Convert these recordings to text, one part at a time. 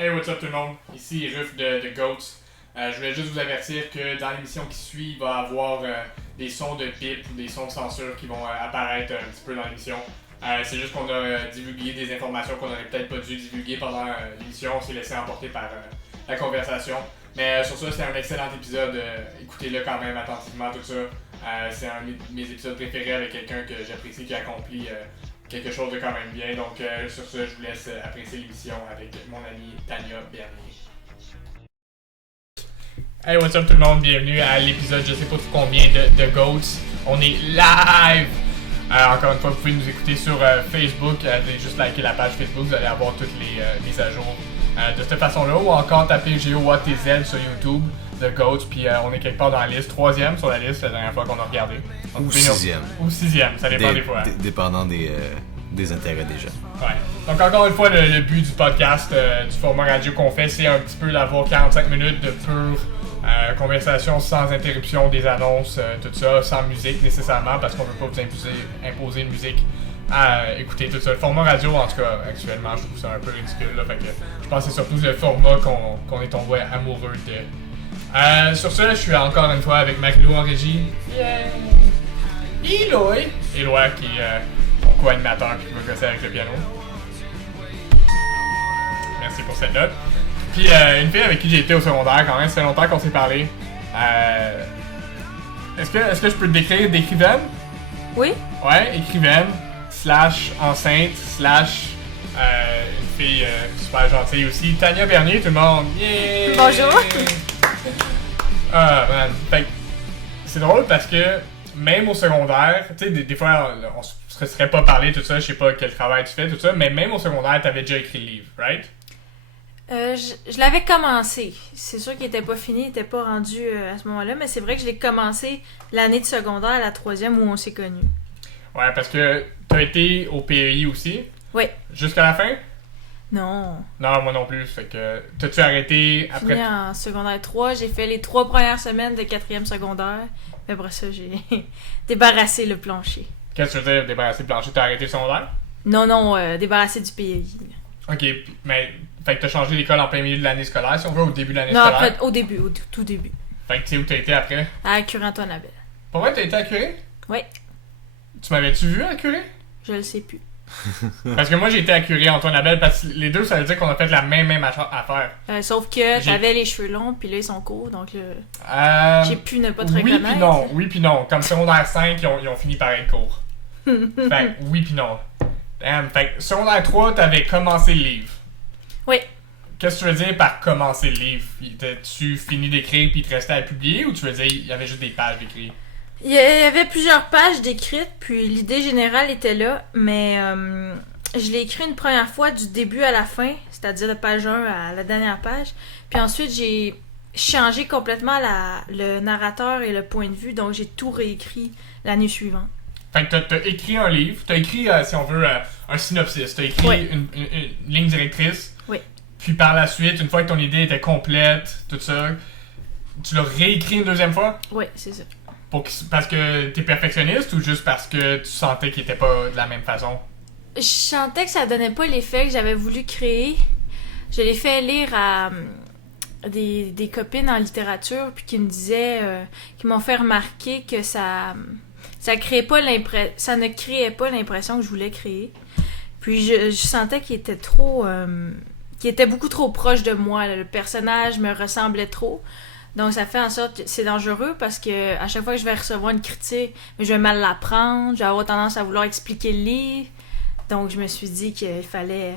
Hey, what's up tout le monde? Ici Ruff de Goats. Je voulais juste vous avertir que dans l'émission qui suit, il va y avoir des sons de bip ou des sons de censure qui vont apparaître un petit peu dans l'émission. C'est juste qu'on a divulgué des informations qu'on n'aurait peut-être pas dû divulguer pendant l'émission. On s'est laissé emporter par la conversation. Mais sur ça, c'est un excellent épisode. Écoutez-le quand même attentivement, tout ça. C'est un de mes épisodes préférés avec quelqu'un que j'apprécie qui accomplit quelque chose de quand même bien. Donc, sur ce, je vous laisse apprécier l'émission avec mon ami Tania Bernier. Hey, what's up tout le monde? Bienvenue à l'épisode je sais pas combien de Goats. On est live! Encore une fois, vous pouvez nous écouter sur Facebook. Juste liker la page Facebook, vous allez avoir toutes les mises à jour de cette façon-là. Ou encore taper GOATZ sur YouTube de Goats. Puis on est quelque part dans la liste. 3e sur la liste la dernière fois qu'on a regardé. Ou 6e. Ou 6e, ça dépend des fois. Dépendant des intérêts des gens. Ouais. Donc encore une fois, le but du podcast, du format radio qu'on fait, c'est un petit peu d'avoir 45 minutes de pure conversation sans interruption des annonces, tout ça, sans musique nécessairement, parce qu'on ne veut pas vous imposer une musique à écouter tout ça. Le format radio, en tout cas, actuellement, je trouve ça un peu ridicule. Là, fait que je pense que c'est surtout le format qu'on est tombé amoureux de. Sur ce, je suis encore une fois avec Marie-Lou en régie. Yeah! Éloi qui est mon co-animateur qui va gosser avec le piano. Merci pour cette note. Puis une fille avec qui j'ai été au secondaire quand même, ça fait longtemps qu'on s'est parlé. Est-ce que je peux te décrire d'écrivaine? Oui. Ouais, écrivaine, / enceinte, / une fille super gentille aussi. Tania Bernier, tout le monde. Yeah! Bonjour. Ah man, fait que c'est drôle parce que même au secondaire, tu sais, des fois on se serait pas parlé tout ça, je sais pas quel travail tu fais, tout ça, mais même au secondaire, t'avais déjà écrit le livre, right? Je l'avais commencé. C'est sûr qu'il était pas fini, il était pas rendu à ce moment-là, mais c'est vrai que je l'ai commencé l'année de secondaire, la 3e où on s'est connus. Ouais, parce que t'as été au PEI aussi. Oui. Jusqu'à la fin? Non. Non, moi non plus. Fait que t'as-tu arrêté après? Fini en secondaire 3, j'ai fait les 3 premières semaines de 4e secondaire. Puis après ça, j'ai débarrassé le plancher. Qu'est-ce que tu veux dire, débarrasser le plancher? T'as arrêté le secondaire? Non, débarrassé du PEI. Ok, mais fait que t'as changé d'école en plein milieu de l'année scolaire, si on veut, au début de l'année Non, scolaire? après, au début, au tout début. Fait que tu sais où t'as été après? À Curie-Antoine-Labelle. Pour vrai, t'as été à Curie? Oui. Tu m'avais-tu vu à Curie? Je le sais plus. Parce que moi j'ai été à Curie Antoine Labelle, parce que les deux ça veut dire qu'on a fait la même affaire. Sauf que t'avais les cheveux longs, puis là ils sont courts, donc j'ai pu ne pas te Oui reconnaître. puis non. Comme secondaire 5, ils ont fini par être courts. Fait que oui puis non. Fait que secondaire 3, t'avais commencé le livre. Oui. Qu'est-ce que tu veux dire par commencer le livre? T'as-tu fini d'écrire puis il te restait à publier, ou tu veux dire il y avait juste des pages d'écrire? Il y avait plusieurs pages d'écrites, puis l'idée générale était là, mais je l'ai écrit une première fois du début à la fin, c'est-à-dire de page 1 à la dernière page. Puis ensuite, j'ai changé complètement le narrateur et le point de vue, donc j'ai tout réécrit l'année suivante. Fait que t'as écrit un livre, t'as écrit, si on veut, un synopsis, t'as écrit Oui. une ligne directrice. Oui. Puis par la suite, une fois que ton idée était complète, tout ça, tu l'as réécrit une deuxième fois? Oui, c'est ça. Parce que t'es perfectionniste ou juste parce que tu sentais qu'il était pas de la même façon? Je sentais que ça donnait pas l'effet que j'avais voulu créer. Je l'ai fait lire à des copines en littérature, puis qui me disaient, qui m'ont fait remarquer que ça ne créait pas l'impression que je voulais créer. Puis je sentais qu'il était qu'il était beaucoup trop proche de moi. Là. Le personnage me ressemblait trop. Donc ça fait en sorte que c'est dangereux parce que à chaque fois que je vais recevoir une critique, je vais mal la prendre, je vais avoir tendance à vouloir expliquer le livre. Donc je me suis dit qu'il fallait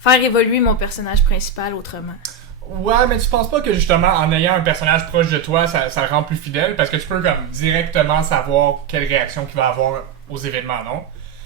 faire évoluer mon personnage principal autrement. Ouais, mais tu penses pas que justement en ayant un personnage proche de toi, ça le rend plus fidèle? Parce que tu peux comme directement savoir quelle réaction qu'il va avoir aux événements, non?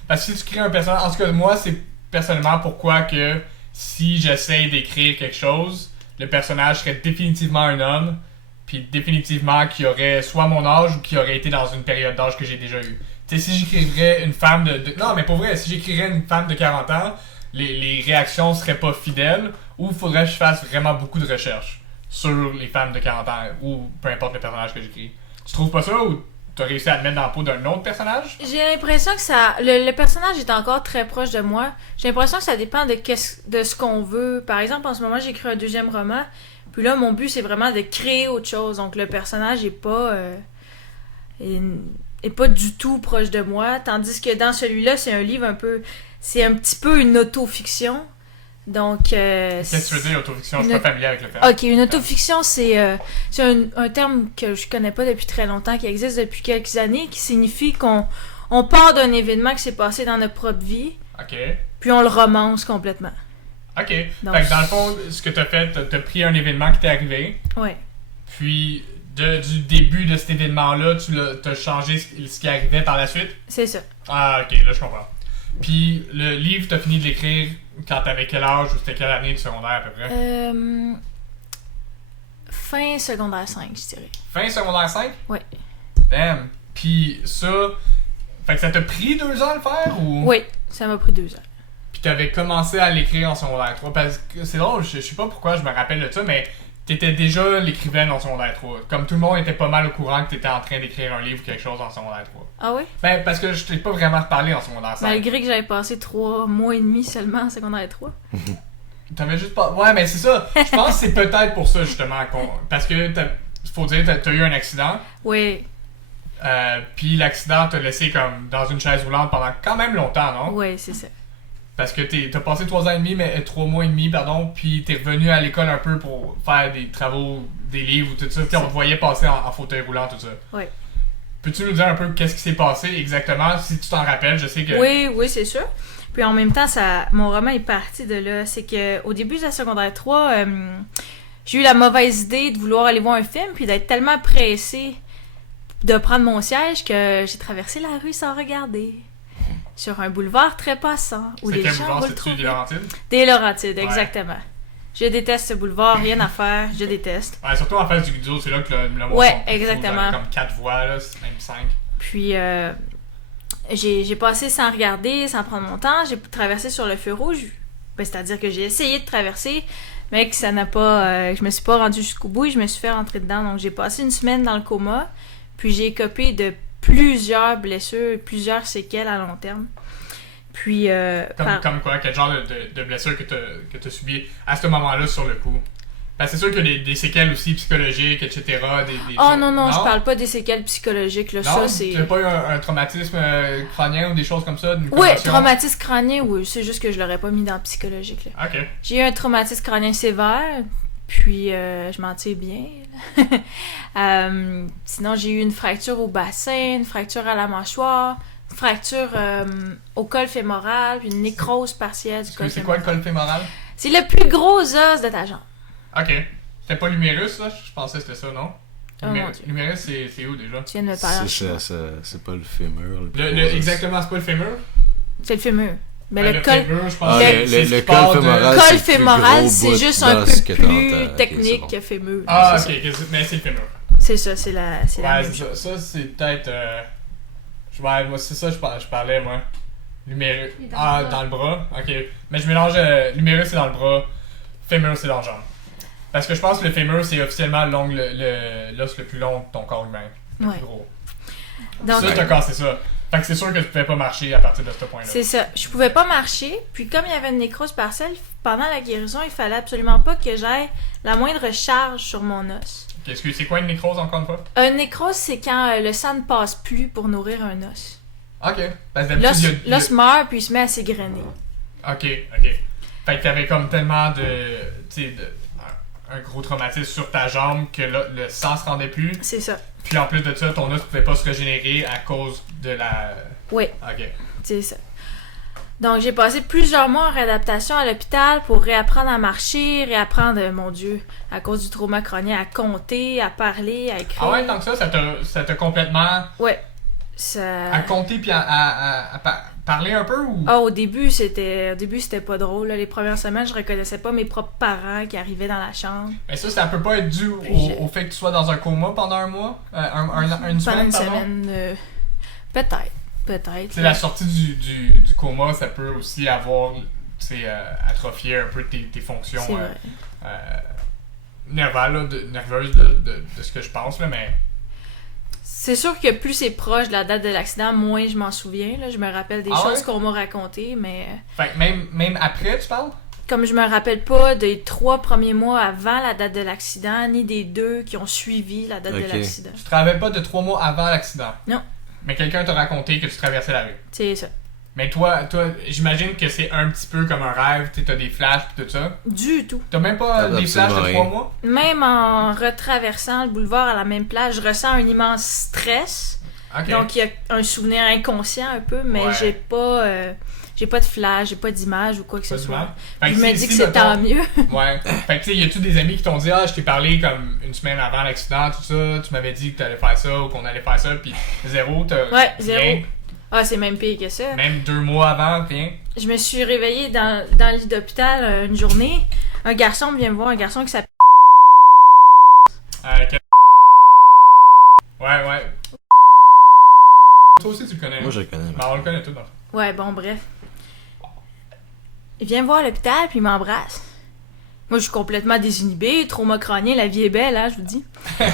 Parce que si tu crées un personnage, en tout cas moi c'est personnellement pourquoi que si j'essaye d'écrire quelque chose, le personnage serait définitivement un homme, puis définitivement qui aurait soit mon âge ou qui aurait été dans une période d'âge que j'ai déjà eue. Tu sais, si j'écrirais une femme Non, mais pour vrai, si j'écrirais une femme de 40 ans, les réactions seraient pas fidèles, ou faudrait que je fasse vraiment beaucoup de recherches sur les femmes de 40 ans, ou peu importe le personnage que j'écris. Tu trouves pas ça, ou t'as réussi à te mettre dans la peau d'un autre personnage? J'ai l'impression que ça. Le personnage est encore très proche de moi. J'ai l'impression que ça dépend de ce qu'on veut. Par exemple, en ce moment, j'écris un deuxième roman. Puis là, mon but, c'est vraiment de créer autre chose. Donc, le personnage est pas. Est pas du tout proche de moi. Tandis que dans celui-là, c'est un livre un peu. C'est un petit peu une autofiction. Donc. Qu'est-ce que tu veux dire, autofiction? Je suis pas familier avec le terme. Ok, une autofiction, c'est un terme que je connais pas depuis très longtemps, qui existe depuis quelques années, qui signifie qu'on part d'un événement qui s'est passé dans notre propre vie, Ok. puis on le romance complètement. Ok. Donc, Fait que dans le fond, ce que t'as fait, t'as pris un événement qui t'est arrivé, ouais, puis du début de cet événement-là, t'as changé ce qui arrivait par la suite? c'est ça. Ah, ok, là je comprends. Puis le livre, t'as fini de l'écrire quand t'avais quel âge ou c'était quelle année du secondaire à peu près? Fin secondaire 5, je dirais. Fin secondaire 5? Ouais. Damn. Puis ça, fait que ça t'a pris 2 ans à le faire ou? Oui, ça m'a pris 2 ans. Puis t'avais commencé à l'écrire en secondaire 3. Parce que c'est drôle, je sais pas pourquoi je me rappelle de ça, mais t'étais déjà l'écrivaine en secondaire 3. Comme tout le monde était pas mal au courant que t'étais en train d'écrire un livre ou quelque chose en secondaire 3. Ah oui? Ben, parce que je t'ai pas vraiment reparlé en secondaire 5. Malgré que j'avais passé 3 mois et demi seulement en secondaire 3. T'avais juste pas. Ouais, mais c'est ça. Je pense que c'est peut-être pour ça, justement. Parce que, faut dire, t'as eu un accident. Oui, Puis l'accident t'a laissé comme dans une chaise roulante pendant quand même longtemps, non? oui, c'est ça. Parce que t'as passé 3 ans et demi, mais 3 mois et demi, pardon, puis t'es revenu à l'école un peu pour faire des travaux, des livres ou tout ça, puis on te voyait passer en fauteuil roulant, tout ça. Oui. Peux-tu nous dire un peu qu'est-ce qui s'est passé exactement, si tu t'en rappelles? Je sais que... Oui, c'est sûr. Puis en même temps, mon roman est parti de là. C'est que au début de la secondaire 3, j'ai eu la mauvaise idée de vouloir aller voir un film, puis d'être tellement pressée de prendre mon siège que j'ai traversé la rue sans regarder. Sur un boulevard très passant, où C'est les quel gens boulevard? roulent C'est-tu trop des vite. Laurentides? Des Laurentides, Ouais. exactement. Je déteste ce boulevard, rien à faire, je déteste. Ouais, surtout en face du Guzzo, c'est là que le monde Ouais, sont plus fous, exactement. genre, comme 4 voies, là, c'est même 5. Puis j'ai passé sans regarder, sans prendre mon temps, j'ai traversé sur le feu rouge. Ben, c'est-à-dire que j'ai essayé de traverser, mais que ça n'a pas... je me suis pas rendue jusqu'au bout et je me suis fait rentrer dedans. Donc j'ai passé une semaine dans le coma, puis j'ai écopé de plusieurs blessures, plusieurs séquelles à long terme. Puis... Comme quoi, quel genre de blessure que t'as subi à ce moment-là sur le coup? Parce que c'est sûr qu'il y a des séquelles aussi psychologiques, etc. Oh non, je parle pas des séquelles psychologiques, là. Non, Ça, c'est... t'as pas eu un traumatisme crânien ou des choses comme ça? Une Oui, commotion? traumatisme crânien, oui. C'est juste que je l'aurais pas mis dans le psychologique, là. Ok. J'ai eu un traumatisme crânien sévère, puis je m'en tire bien. Sinon, j'ai eu une fracture au bassin, une fracture à la mâchoire, une fracture au col fémoral, puis une nécrose partielle du col C'est quoi le fémoral. col fémoral? C'est le plus gros os de ta jambe. Ok. C'était pas l'humérus, là? Je pensais que c'était ça, non? Oh mon Dieu. L'humérus, c'est où déjà? Tu viens de me parler en chinois. C'est pas le fémur. Le plus gros, Exactement, c'est pas le fémur? C'est le fémur. Mais Ben, le col... fémur, je pense Le- que c'est ce le qui part col de- fémoral, col c'est le plus fémoral, gros c'est bout juste un d'os peu que t'as plus dans ta- technique ok, c'est que fémur. Ah, C'est ok, mais c'est le fémur. C'est ça, c'est la Ouais, même chose. ça c'est peut-être. Ouais, moi, c'est ça, je parlais, moi. L'humérus. Il est dans Ah, le bras. dans le bras? Ok. Mais je mélange. L'humérus, c'est dans le bras. Fémur, c'est dans la jambe. Parce que je pense que le fémur, c'est officiellement l'os le plus long de ton corps humain. Le Ouais. plus gros. Donc, Ça, t'as cassé ça. Fait que c'est sûr que tu pouvais pas marcher à partir de ce point-là. c'est ça. Je pouvais pas marcher, puis comme il y avait une nécrose partielle, pendant la guérison, il fallait absolument pas que j'aie la moindre charge sur mon os. C'est quoi une nécrose, encore une fois? Une nécrose, c'est quand le sang ne passe plus pour nourrir un os. Ok. Parce que d'habitude, L'os meurt, puis il se met à s'égrener. Ok. Fait que t'avais comme tellement de. Tu sais, un gros traumatisme sur ta jambe que là, le sang se rendait plus. C'est ça. Puis en plus de ça, ton os pouvait pas se régénérer à cause de la. Oui, Ok. c'est ça. Donc, j'ai passé plusieurs mois en réadaptation à l'hôpital pour réapprendre à marcher, réapprendre, mon Dieu, à cause du trauma crânien, à compter, à parler, à écrire. Ah ouais, tant que ça t'a complètement. Ouais. Ça... À compter puis à parler un peu ou. Ah, au début, c'était pas drôle. Là. Les premières semaines, je reconnaissais pas mes propres parents qui arrivaient dans la chambre. Mais ça peut pas être dû au fait que tu sois dans un coma pendant un mois? Une Pendant semaine, une pardon? semaine, peut-être. C'est la sortie du coma, ça peut aussi avoir, atrophié un peu tes fonctions C'est vrai. nerveuses là, de ce que je pense, là, mais C'est sûr que plus c'est proche de la date de l'accident, moins je m'en souviens. Là. Je me rappelle des choses qu'on m'a racontées, mais... Fait que même après, tu parles? Comme je me rappelle pas des 3 premiers mois avant la date de l'accident, ni des 2 qui ont suivi la date de l'accident. Tu te rappelles pas de 3 mois avant l'accident? Non. Mais quelqu'un t'a raconté que tu traversais la rue? C'est ça. Mais toi, j'imagine que c'est un petit peu comme un rêve, tu t'as des flashs pis tout ça. Du tout. T'as même pas des flashs de 3 mois? Même en retraversant le boulevard à la même place, je ressens un immense stress. Okay. Donc il y a un souvenir inconscient un peu, mais j'ai pas de flash, j'ai pas d'image ou quoi que ce soit. Je me dis que c'est tant mieux. Ouais. Fait que tu sais, y a-tu des amis qui t'ont dit je t'ai parlé comme une semaine avant l'accident, tout ça, tu m'avais dit que t'allais faire ça ou qu'on allait faire ça, puis zéro, t'as. Ouais, zéro. Ah, c'est même pire que ça. Même 2 mois avant, rien. Je me suis réveillée dans le lit d'hôpital une journée. Un garçon vient me voir, un garçon qui s'appelle. Ouais. Toi aussi, tu le connais. Moi, je le connais. Ben, on le connaît tous. Ouais, bon, bref. Il vient me voir à l'hôpital, puis il m'embrasse. Moi, je suis complètement désinhibée, trauma crânien, la vie est belle, hein, je vous dis. Là,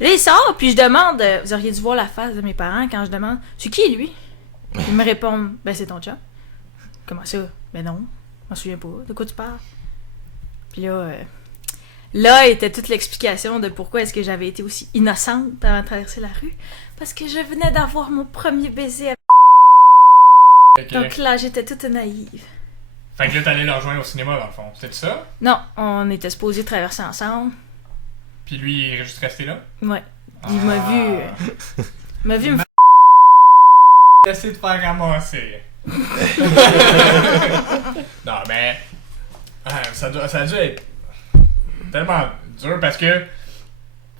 il sort, puis je demande, vous auriez dû voir la face de mes parents quand je demande, c'est qui, lui? Il me répond, ben, c'est ton chum. Comment ça? Ben non, je m'en souviens pas. De quoi tu parles? Puis là était toute l'explication de pourquoi est-ce que j'avais été aussi innocente avant de traverser la rue. Parce que je venais d'avoir mon premier baiser avec... Okay. Donc là, j'étais toute naïve. Fait que là, t'allais le rejoindre au cinéma, dans le fond. C'était ça? Non, on était supposés traverser ensemble. Puis lui, il est juste resté là? Ouais. Il m'a vu... Il m'a vu me... Essayer de faire ramasser. Non, mais... ça a dû être tellement dur parce que...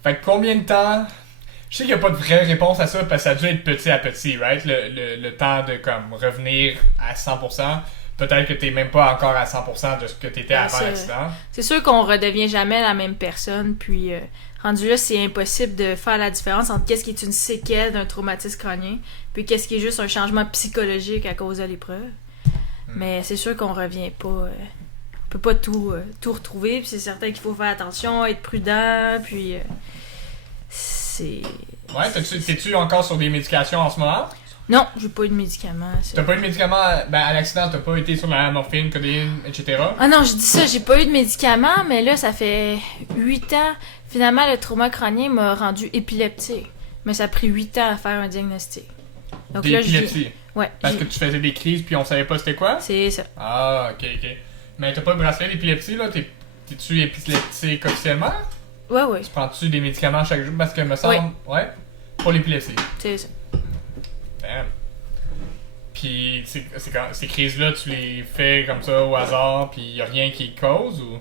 Fait que combien de temps... Je sais qu'il n'y a pas de vraie réponse à ça parce que ça a dû être petit à petit, right? Le temps de comme revenir à 100%. Peut-être que t'es même pas encore à 100% de ce que t'étais avant l'accident. C'est sûr qu'on redevient jamais la même personne, puis rendu là, c'est impossible de faire la différence entre qu'est-ce qui est une séquelle d'un traumatisme crânien, puis qu'est-ce qui est juste un changement psychologique à cause de l'épreuve. Mais c'est sûr qu'on revient pas... on peut pas tout retrouver, puis c'est certain qu'il faut faire attention, être prudent, puis... c'est... Ouais, t'es-tu encore sur des médications en ce moment? Non, j'ai pas eu de médicaments. T'as pas eu de médicaments à l'accident, t'as pas été sur la morphine, codéine, etc. Ah non, je dis ça, j'ai pas eu de médicaments, mais là, ça fait 8 ans. Finalement, le trauma crânien m'a rendu épileptique. Mais ça a pris 8 ans à faire un diagnostic. Donc d'épilepsie? Ouais. Parce que tu faisais des crises puis on savait pas c'était quoi? C'est ça. Ah, ok. Mais t'as pas de bracelet d'épilepsie, là? T'es-tu épileptique officiellement? Ouais. Tu prends-tu des médicaments chaque jour? Parce que me semble... Ouais. Pour l'épilepsie. C'est ça. Damn. Puis ces crises-là, tu les fais comme ça au hasard, puis y a rien qui cause ou...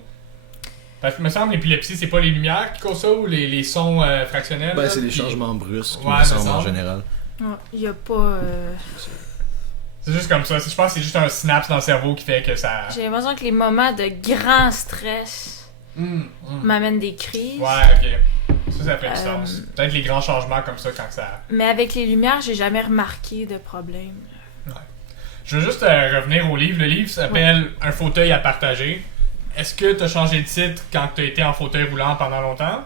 Parce que me semble l'épilepsie, c'est pas les lumières qui causent ça ou les sons fractionnels? Ben, c'est les changements brusques, ouais, me semble en général. Ouais, y a pas... C'est juste comme ça. Je pense que c'est juste un synapse dans le cerveau qui fait que ça... J'ai l'impression que les moments de grand stress m'amènent des crises. Ouais, ok. Ça fait du sens. Peut-être les grands changements comme ça quand ça... Mais avec les lumières, j'ai jamais remarqué de problème. Ouais. Je veux juste revenir au livre. Le livre s'appelle Un fauteuil à partager. Est-ce que tu as changé de titre quand tu as été en fauteuil roulant pendant longtemps?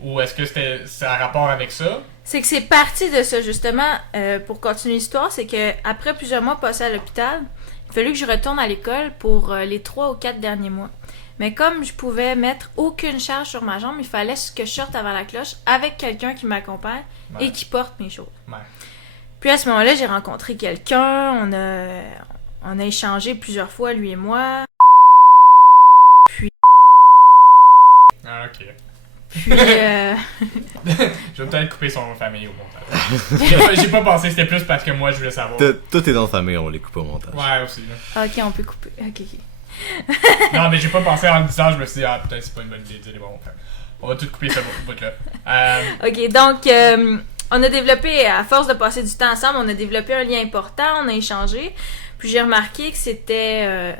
Ou est-ce que c'est un rapport avec ça? C'est que c'est parti de ça, justement. Pour continuer l'histoire, c'est que après plusieurs mois passés à l'hôpital, il fallut que je retourne à l'école pour les 3 ou 4 derniers mois. Mais comme je pouvais mettre aucune charge sur ma jambe, il fallait que je sorte avant la cloche avec quelqu'un qui m'accompagne et qui porte mes choses. Ouais. Puis à ce moment-là, j'ai rencontré quelqu'un, on a échangé plusieurs fois, lui et moi. Puis... Ah, ok. Puis je vais peut-être couper son nom de famille au montage. J'ai pas pensé, c'était plus parce que moi je voulais savoir. Tout est dans la famille, on les coupe au montage. Ouais, aussi. Là. Ok, on peut couper. Ok. Non, mais j'ai pas pensé en le disant, je me suis dit, peut-être c'est pas une bonne idée de dire bon. On va tout couper ce bout-là. Ok, donc, on a développé, à force de passer du temps ensemble, on a développé un lien important, on a échangé. Puis j'ai remarqué que c'était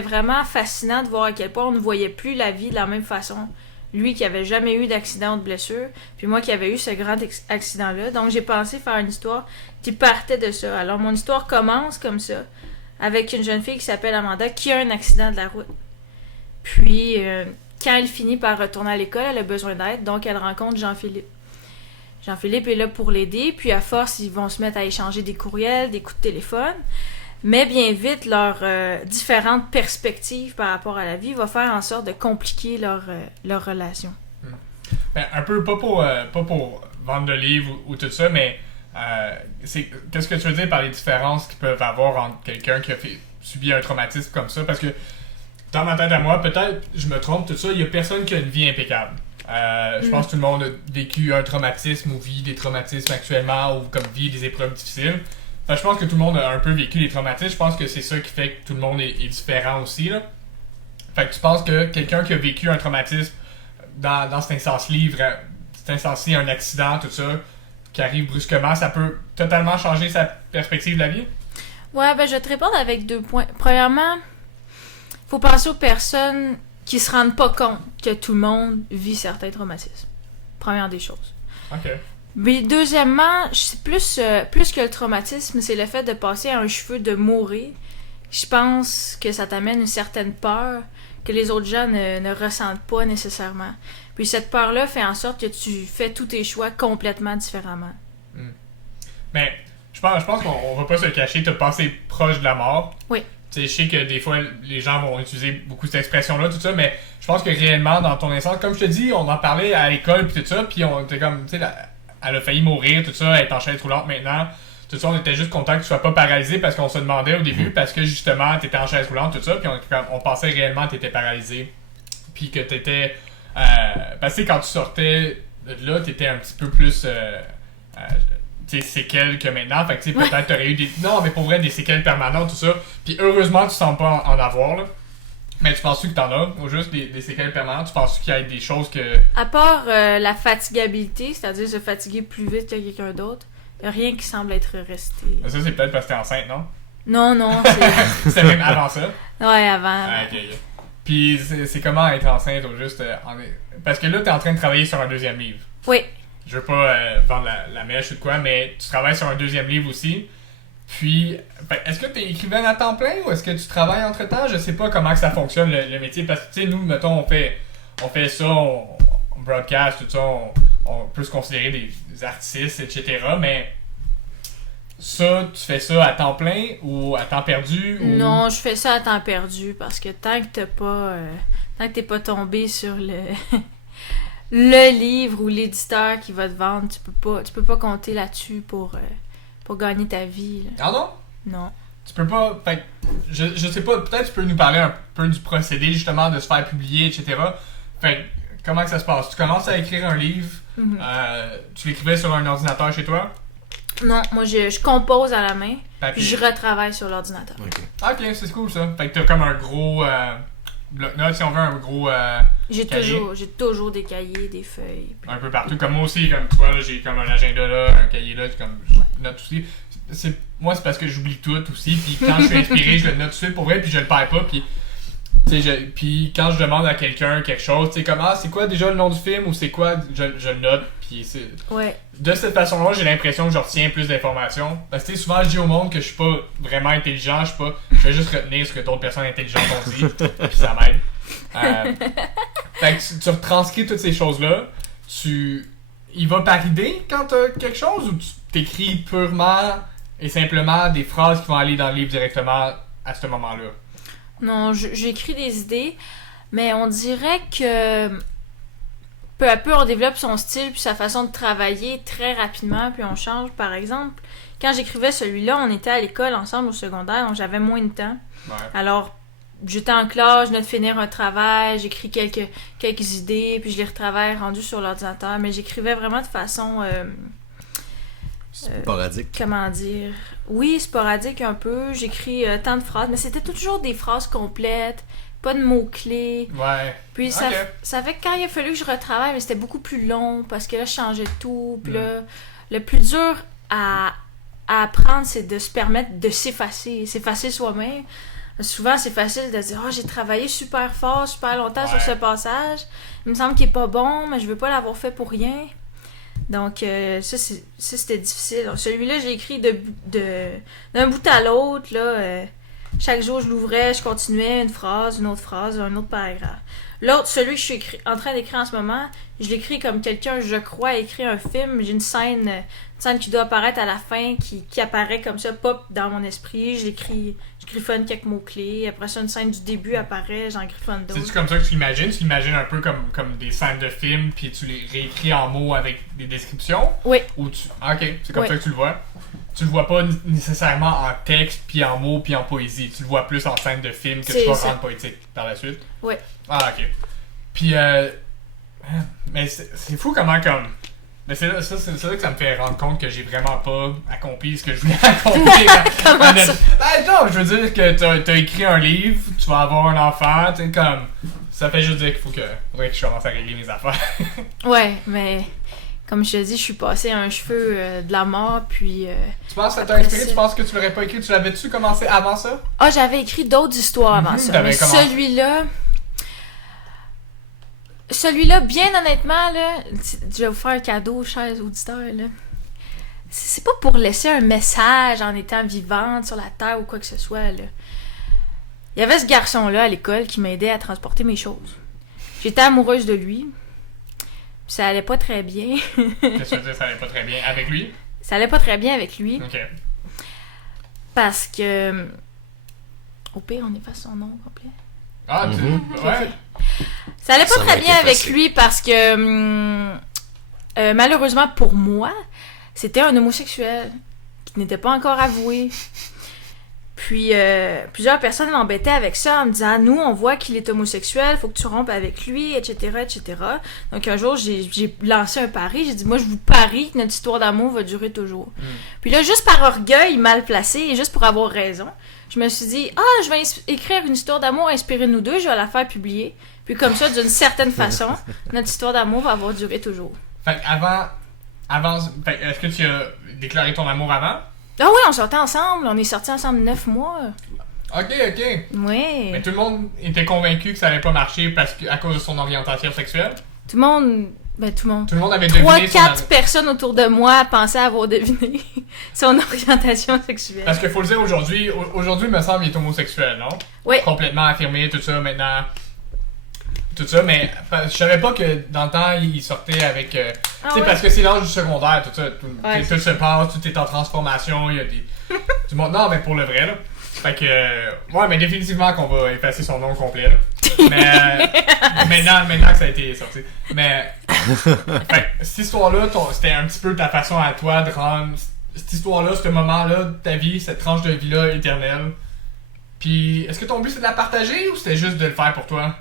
vraiment fascinant de voir à quel point on ne voyait plus la vie de la même façon. Lui qui avait jamais eu d'accident ou de blessure, puis moi qui avait eu ce grand accident-là. Donc j'ai pensé faire une histoire qui partait de ça. Alors mon histoire commence comme ça, avec une jeune fille qui s'appelle Amanda qui a un accident de la route. Puis quand elle finit par retourner à l'école, elle a besoin d'aide, donc elle rencontre Jean-Philippe. Jean-Philippe est là pour l'aider, puis à force, ils vont se mettre à échanger des courriels, des coups de téléphone. Mais bien vite, leurs différentes perspectives par rapport à la vie va faire en sorte de compliquer leur relation. Ben, un peu, pas pour vendre le livre ou tout ça, mais qu'est-ce que tu veux dire par les différences qu'ils peuvent avoir entre quelqu'un qui a subi un traumatisme comme ça? Parce que dans ma tête à moi, peut-être je me trompe, tout ça, il y a personne qui a une vie impeccable. Je pense que tout le monde a vécu un traumatisme ou vit des traumatismes actuellement ou comme vit des épreuves difficiles. Enfin, je pense que tout le monde a un peu vécu des traumatismes. Je pense que c'est ça qui fait que tout le monde est différent aussi. Là. Fait que tu penses que quelqu'un qui a vécu un traumatisme dans cet instance-ci, un accident, tout ça, qui arrive brusquement, ça peut totalement changer sa perspective de la vie? Ouais, ben je vais te répondre avec 2 points. Premièrement, faut penser aux personnes qui se rendent pas compte que tout le monde vit certains traumatismes. Première des choses. OK. Mais deuxièmement, c'est plus que le traumatisme, c'est le fait de passer à un cheveu de mourir. Je pense que ça t'amène une certaine peur que les autres gens ne ressentent pas nécessairement. Puis cette peur-là fait en sorte que tu fais tous tes choix complètement différemment. Mais je pense qu'on va pas se cacher, t'as passé proche de la mort. Oui. Tu sais, je sais que des fois, les gens vont utiliser beaucoup cette expression-là, tout ça, mais je pense que réellement, dans ton instance, comme je te dis, on en parlait à l'école, puis tout ça, puis on était comme, tu sais, elle a failli mourir, tout ça, elle est en chaise roulante maintenant. Tout ça, on était juste content que tu sois pas paralysé parce qu'on se demandait au début, parce que justement, t'étais en chaise roulante, tout ça, puis on pensait réellement que t'étais paralysé. Puis que t'étais. Parce que quand tu sortais de là, t'étais un petit peu plus. Tu sais, séquelles que maintenant. Fait que tu sais, peut-être t'aurais eu des. Non, mais pour vrai, des séquelles permanentes, tout ça. Puis heureusement, tu sens pas en avoir, là. Mais tu penses-tu que t'en as, ou juste des séquelles permanentes? Tu penses qu'il y a des choses que. À part la fatigabilité, c'est-à-dire se fatiguer plus vite que quelqu'un d'autre, y a rien qui semble être resté. Ça, c'est peut-être parce que t'es enceinte, non? Non, c'est... C'était même avant ça? Ouais, avant. Ah, ok. Puis c'est comment être enceinte au juste parce que là, t'es en train de travailler sur un deuxième livre. Oui. Je veux pas vendre la mèche ou de quoi, mais tu travailles sur un deuxième livre aussi. Puis, est-ce que tu es écrivaine à temps plein ou est-ce que tu travailles entre-temps? Je sais pas comment que ça fonctionne le métier, parce que tu sais, nous, mettons, on fait ça, on broadcast, tout ça, on peut se considérer des artistes, etc. Mais ça, tu fais ça à temps plein ou à temps perdu? Ou... Non, je fais ça à temps perdu parce que tant que t'es pas tombé sur le livre ou l'éditeur qui va te vendre, tu peux pas compter là-dessus pour gagner ta vie. Là. Ah non? Non. Tu peux pas. Fait je sais pas, peut-être tu peux nous parler un peu du procédé justement de se faire publier, etc. Fait comment que ça se passe? Tu commences à écrire un livre, tu l'écrivais sur un ordinateur chez toi? Non, moi je compose à la main, Papier. puis je retravaille sur l'ordinateur. Ok, c'est cool ça. Fait que t'as comme un gros bloc-notes, si on veut, un gros J'ai cahier. toujours des cahiers, des feuilles. Puis... Un peu partout. Comme moi aussi, comme tu vois, là, j'ai comme un agenda là, un cahier là, comme je note aussi. Moi, c'est parce que j'oublie tout aussi, puis quand je suis inspiré, je le note tout de suite pour vrai, puis je le perds pas, puis puis quand je demande à quelqu'un quelque chose, tu sais comme c'est quoi déjà le nom du film ou c'est quoi, je le note, puis c'est... Ouais. De cette façon-là, j'ai l'impression que je retiens plus d'informations. Parce que souvent, je dis au monde que je suis pas vraiment intelligent, je vais juste retenir ce que d'autres personnes intelligentes ont dit, puis ça m'aide. Fait que tu retranscris toutes ces choses-là, il va par idée quand t'as quelque chose ou tu t'écris purement et simplement des phrases qui vont aller dans le livre directement à ce moment-là? Non, j'écris des idées, mais on dirait que peu à peu on développe son style puis sa façon de travailler très rapidement, puis on change. Par exemple, quand j'écrivais celui-là, on était à l'école ensemble au secondaire, donc j'avais moins de temps. Ouais. Alors, j'étais en classe, je venais de finir un travail, j'écris quelques idées, puis je les retravaille rendues sur l'ordinateur, mais j'écrivais vraiment de façon... sporadique. Comment dire? Oui, sporadique un peu. J'écris tant de phrases, mais c'était toujours des phrases complètes, pas de mots-clés. Ouais. Puis ça fait que quand il a fallu que je retravaille, mais c'était beaucoup plus long parce que là, je changeais tout. Puis là, le plus dur à apprendre, c'est de se permettre de s'effacer soi-même. Souvent, c'est facile de dire « j'ai travaillé super fort, super longtemps sur ce passage. Il me semble qu'il est pas bon, mais je veux pas l'avoir fait pour rien. » Donc, ça, c'était difficile. Donc, celui-là, j'ai écrit d'un bout à l'autre. Là, chaque jour, je l'ouvrais, je continuais une phrase, un autre paragraphe. L'autre, celui que je suis en train d'écrire en ce moment, je l'écris comme quelqu'un, je crois, écrit un film. J'ai une scène qui doit apparaître à la fin, qui apparaît comme ça, pop dans mon esprit. Je griffonne quelques mots-clés. Après ça, une scène du début apparaît, j'en griffonne d'autres. C'est-tu comme ça que tu l'imagines? Tu l'imagines un peu comme des scènes de films, puis tu les réécris en mots avec des descriptions? Oui. Ou tu... Ok, c'est comme ça que tu le vois. Tu le vois pas nécessairement en texte, puis en mots, puis en poésie. Tu le vois plus en scène de film que tu vas rendre poétique par la suite. Oui. Ah, ok. Puis, mais c'est fou comment comme... Mais c'est là que ça me fait rendre compte que j'ai vraiment pas accompli ce que je voulais accomplir. Comment ça? Ben non, je veux dire que t'as écrit un livre, tu vas avoir un enfant, tu sais, comme... Ça fait juste dire qu'il faudrait que je commence à régler mes affaires. Ouais, mais... Comme je te dis, je suis passée à un cheveu de la mort, puis... Tu penses que ça t'a inspiré? Tu penses que tu l'aurais pas écrit? Tu l'avais-tu commencé avant ça? Ah, j'avais écrit d'autres histoires avant ça. Mais celui-là, bien honnêtement, là, je vais vous faire un cadeau, chers auditeurs, là. C'est pas pour laisser un message en étant vivante sur la terre ou quoi que ce soit, là. Il y avait ce garçon-là à l'école qui m'aidait à transporter mes choses. J'étais amoureuse de lui. Ça allait pas très bien. Qu'est-ce que tu veux dire, ça allait pas très bien avec lui? Ça allait pas très bien avec lui. Ok. Parce que... Au pire, on efface son nom complet. Ah, ouais. Ça allait pas très bien avec lui parce que... malheureusement pour moi, c'était un homosexuel qui n'était pas encore avoué. Puis, plusieurs personnes m'embêtaient avec ça en me disant « Nous, on voit qu'il est homosexuel, faut que tu rompes avec lui, etc., etc. » Donc, un jour, j'ai lancé un pari. J'ai dit « Moi, je vous parie que notre histoire d'amour va durer toujours. » Puis là, juste par orgueil mal placé et juste pour avoir raison, je me suis dit « Ah, je vais écrire une histoire d'amour inspirée de nous deux, je vais la faire publier. » Puis comme ça, d'une certaine façon, notre histoire d'amour va avoir duré toujours. Fait est-ce que tu as déclaré ton amour avant? Ah oui, on sortait ensemble. On est sortis ensemble 9 mois. Ok. Oui. Mais tout le monde était convaincu que ça allait pas marcher à cause de son orientation sexuelle? Tout le monde... Tout le monde. Tout le monde avait deviné 3-4 personnes autour de moi pensaient avoir deviné son orientation sexuelle. Parce qu'il faut le dire aujourd'hui, il me semble qu'il est homosexuel, non? Oui. Complètement affirmé, tout ça, maintenant... Tout ça, mais je savais pas que dans le temps, il sortait avec... tu sais, parce que c'est l'âge du secondaire, tout ça. Tout se passe, tout est en transformation, il y a des... du monde... Non, mais pour le vrai, là. Fait que... ouais, mais définitivement qu'on va effacer son nom complet, là. Mais maintenant que ça a été sorti. Mais... fait que cette histoire-là, c'était un petit peu ta façon à toi de rendre... Cette histoire-là, ce moment-là de ta vie, cette tranche de vie-là éternelle. Puis, est-ce que ton but, c'est de la partager ou c'était juste de le faire pour toi?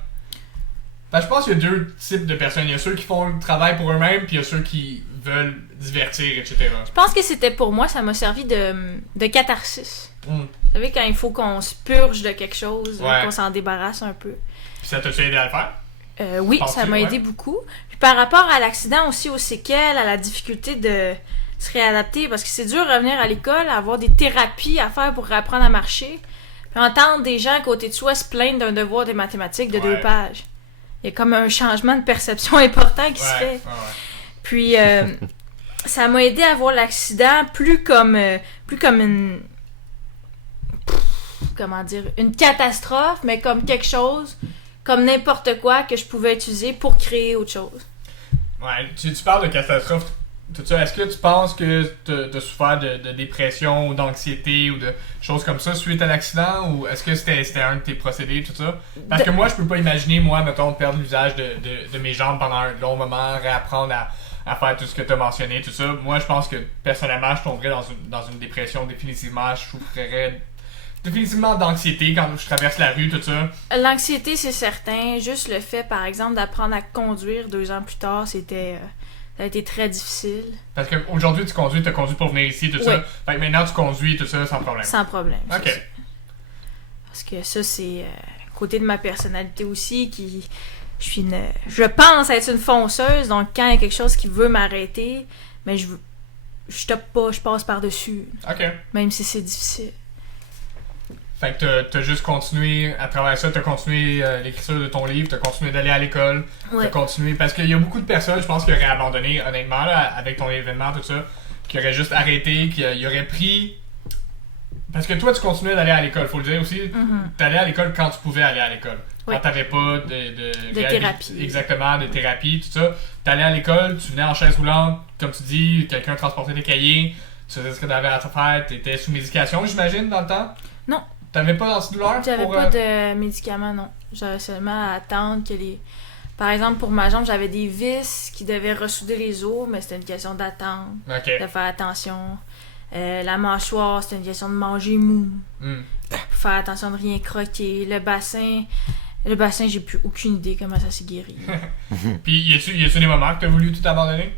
Ben, je pense qu'il y a deux types de personnes. Il y a ceux qui font le travail pour eux-mêmes, puis il y a ceux qui veulent divertir, etc. Je pense que c'était pour moi, ça m'a servi de catharsis. Vous savez, quand il faut qu'on se purge de quelque chose, qu'on s'en débarrasse un peu. Puis ça t'a-tu aidé à le faire? Oui, ça m'a aidé beaucoup. Puis par rapport à l'accident aussi, aux séquelles, à la difficulté de se réadapter, parce que c'est dur de revenir à l'école, avoir des thérapies à faire pour réapprendre à marcher, puis entendre des gens à côté de soi se plaindre d'un devoir de mathématiques de 2 pages. Il y a comme un changement de perception important qui se fait. Puis, ça m'a aidé à voir l'accident plus comme une... Comment dire? Une catastrophe, mais comme quelque chose, comme n'importe quoi que je pouvais utiliser pour créer autre chose. Ouais, tu parles de catastrophe, tout ça. Est-ce que tu penses que tu as souffert de dépression ou d'anxiété ou de choses comme ça suite à l'accident, ou est-ce que c'était un de tes procédés, tout ça? Parce que moi, je peux pas imaginer, mettons, perdre l'usage de mes jambes pendant un long moment, réapprendre à faire tout ce que tu as mentionné, tout ça. Moi, je pense que, personnellement, je tomberais dans une dépression définitivement. Je souffrirais définitivement d'anxiété quand je traverse la rue, tout ça. L'anxiété, c'est certain. Juste le fait, par exemple, d'apprendre à conduire 2 ans plus tard, ça a été très difficile. Parce qu'aujourd'hui, tu as conduit pour venir ici, tout ça. Fait que maintenant, tu conduis, tout ça, sans problème. Sans problème. Ok. Parce que ça, c'est côté de ma personnalité aussi, je pense être une fonceuse, donc quand il y a quelque chose qui veut m'arrêter, mais je stoppe pas, je passe par-dessus. Ok. Même si c'est difficile. Fait que t'as juste continué à travers ça, t'as continué l'écriture de ton livre, t'as continué d'aller à l'école, t'as continué... Parce qu'il y a beaucoup de personnes, je pense, qui auraient abandonné, honnêtement, là, avec ton événement, tout ça, qui auraient juste arrêté, qui auraient pris Parce que toi, tu continuais d'aller à l'école, faut le dire aussi. T'allais à l'école quand tu pouvais aller à l'école. Oui. Quand t'avais pas de thérapie. Exactement, de thérapie, tout ça. T'allais à l'école, tu venais en chaise roulante, comme tu dis, quelqu'un transportait tes cahiers, tu faisais ce que t'avais à faire, t'étais sous médication, j'imagine, dans le temps? Non. T'avais pas d'antidouleur? J'avais pas de médicaments, non. J'avais seulement à attendre que les... Par exemple, pour ma jambe, j'avais des vis qui devaient ressouder les os, mais c'était une question d'attendre, Ok. de faire attention. La mâchoire, c'était une question de manger mou. Faire attention de rien croquer. Le bassin, j'ai plus aucune idée comment ça s'est guéri. Puis y a-tu des moments que t'as voulu tout abandonner?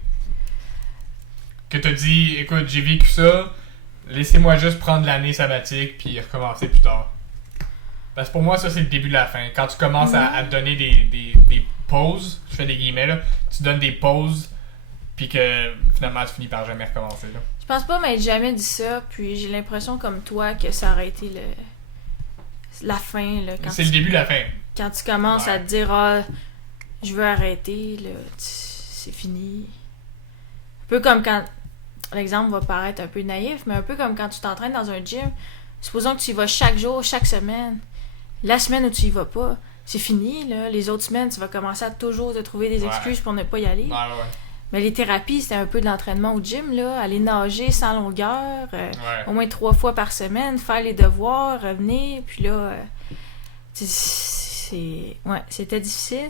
Que t'as dit, écoute, j'ai vécu ça, laissez-moi juste prendre l'année sabbatique puis recommencer plus tard. Parce que pour moi, ça c'est le début de la fin. Quand tu commences à te donner des pauses, je fais des guillemets là, tu donnes des pauses puis que finalement tu finis par jamais recommencer là. Je pense pas m'être jamais dit ça, puis j'ai l'impression comme toi que ça aurait été la fin. Là, C'est le début de la fin. Quand tu commences à te dire « Ah, je veux arrêter, là, c'est fini. » Un peu comme quand... L'exemple va paraître un peu naïf, mais un peu comme quand tu t'entraînes dans un gym. Supposons que tu y vas chaque jour, chaque semaine. La semaine où tu y vas pas, c'est fini. Là. Les autres semaines, tu vas commencer à toujours te trouver des excuses pour ne pas y aller. Ouais. Mais les thérapies, c'était un peu de l'entraînement au gym, là. Aller nager sans longueur, au moins 3 fois par semaine, faire les devoirs, revenir, puis là, c'était difficile.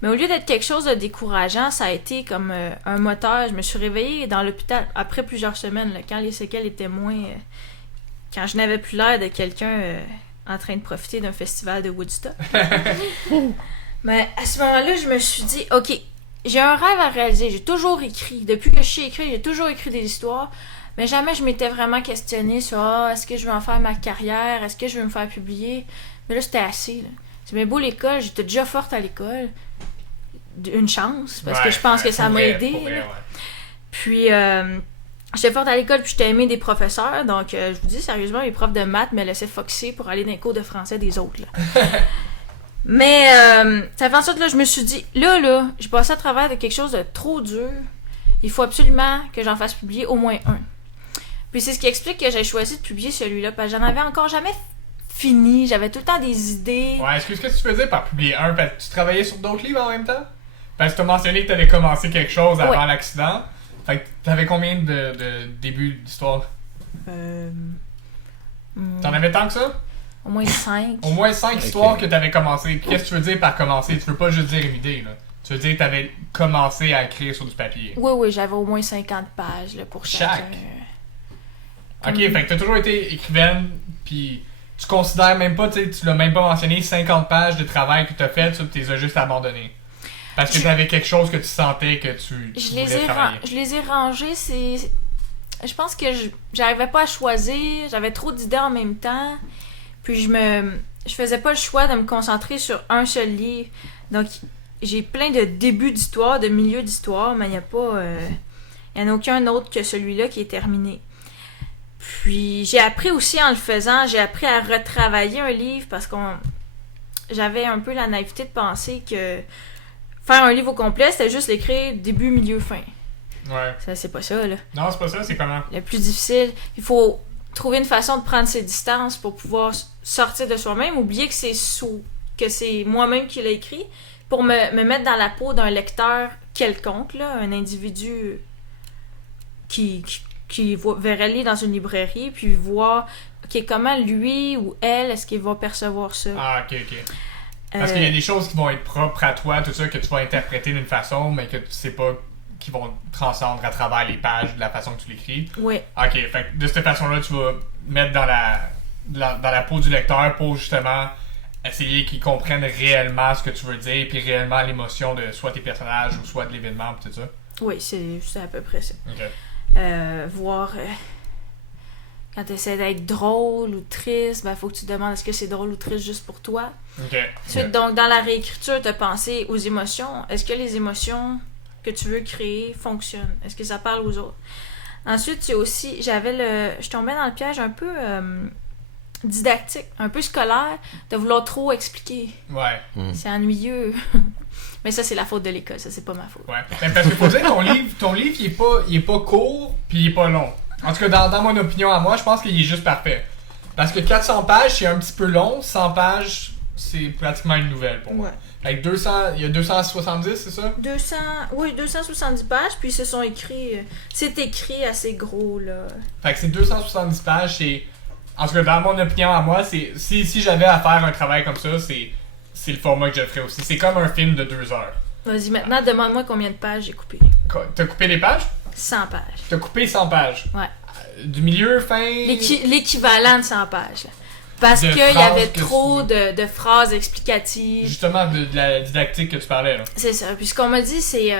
Mais au lieu d'être quelque chose de décourageant, ça a été comme un moteur. Je me suis réveillée dans l'hôpital après plusieurs semaines, là, quand les séquelles étaient moins... quand je n'avais plus l'air de quelqu'un en train de profiter d'un festival de Woodstock. Mais à ce moment-là, je me suis dit, OK, j'ai un rêve à réaliser. J'ai toujours écrit. Depuis que je sais écrire, j'ai toujours écrit des histoires. Mais jamais je m'étais vraiment questionnée sur est-ce que je veux en faire ma carrière? Est-ce que je veux me faire publier? Mais là, c'était assez. Là. C'est bien beau l'école. J'étais déjà forte à l'école. Une chance. Parce que je pense que ça m'a aidé. Puis, j'étais forte à l'école puis j'étais aimée des professeurs. Donc, je vous dis sérieusement, mes profs de maths me laissaient foxer pour aller dans les cours de français des autres. Là. Mais ça fait en sorte que là, je me suis dit, là, j'ai passé à travers de quelque chose de trop dur. Il faut absolument que j'en fasse publier au moins un. Puis c'est ce qui explique que j'ai choisi de publier celui-là, parce que j'en avais encore jamais fini. J'avais tout le temps des idées. Ouais, excuse, qu'est-ce que tu faisais par publier un? Parce que tu travaillais sur d'autres livres en même temps? Parce que tu as mentionné que tu avais commencé quelque chose avant l'accident. Fait que t'avais combien de débuts d'histoire? T'en avais tant que ça? Au moins 5. Au moins 5 histoires que t'avais commencé. Puis qu'est-ce que tu veux dire par commencer? Tu veux pas juste dire une idée, là. Tu veux dire que t'avais commencé à écrire sur du papier. Oui, j'avais au moins 50 pages là, pour chacun. Ok, fait que t'as toujours été écrivaine, puis tu considères même pas, tu l'as même pas mentionné, 50 pages de travail que t'as fait, tu les as juste abandonnées. Parce que t'avais quelque chose que tu sentais que tu voulais travailler. Je les ai rangés, je pense que j'arrivais pas à choisir, j'avais trop d'idées en même temps, puis je faisais pas le choix de me concentrer sur un seul livre. Donc, j'ai plein de débuts d'histoire, de milieux d'histoire, mais il y en a aucun autre que celui-là qui est terminé. Puis, j'ai appris aussi en le faisant, j'ai appris à retravailler un livre parce que j'avais un peu la naïveté de penser que faire un livre au complet, c'était juste l'écrire début, milieu, fin. Ouais. Ça, c'est pas ça, là. Non, c'est pas ça, c'est comment? Le plus difficile, il faut trouver une façon de prendre ses distances pour pouvoir sortir de soi-même, oublier que c'est moi-même qui l'ai écrit, pour me mettre dans la peau d'un lecteur quelconque, là, un individu qui verrait lire dans une librairie, puis voir comment lui ou elle, est-ce qu'il va percevoir ça. Ah, ok. Parce qu'il y a des choses qui vont être propres à toi, tout ça, que tu vas interpréter d'une façon, mais que tu sais pas qui vont transcendre à travers les pages de la façon que tu l'écris. Oui. Ok, fait que de cette façon-là, tu vas mettre dans la peau du lecteur pour justement essayer qu'ils comprennent réellement ce que tu veux dire, puis réellement l'émotion de soit tes personnages ou soit de l'événement, pis tout ça. Oui, c'est à peu près ça. Ok. Voir quand tu essaies d'être drôle ou triste, faut que tu te demandes est-ce que c'est drôle ou triste juste pour toi. Ok. Ensuite, donc, dans la réécriture, tu as pensé aux émotions. Est-ce que les émotions que tu veux créer fonctionnent? Est-ce que ça parle aux autres? Ensuite, tu aussi, je tombais dans le piège un peu didactique, un peu scolaire, de vouloir trop expliquer. Ouais. C'est ennuyeux. Mais ça, c'est la faute de l'école, ça, c'est pas ma faute. Ouais. Mais parce que faut dire, ton livre, il est pas court, puis il est pas long. En tout cas, dans mon opinion à moi, je pense qu'il est juste parfait. Parce que 400 pages, c'est un petit peu long. 100 pages, c'est pratiquement une nouvelle pour moi. Ouais. Avec 200, il y a 270, c'est ça? 270 pages, puis ils se sont écrits. C'est écrit assez gros, là. Fait que c'est 270 pages, c'est... En tout cas, dans mon opinion à moi, c'est... Si j'avais à faire un travail comme ça, c'est le format que je ferais aussi. C'est comme un film de 2 heures. Vas-y, maintenant, demande-moi combien de pages j'ai coupé. T'as coupé des pages? 100 pages. T'as coupé 100 pages? Ouais. Du milieu, fin... L'équivalent de 100 pages, là. Parce De qu'il y phrases avait que trop de phrases explicatives. Justement, de la didactique que tu parlais, là. C'est ça. Puis ce qu'on m'a dit, c'est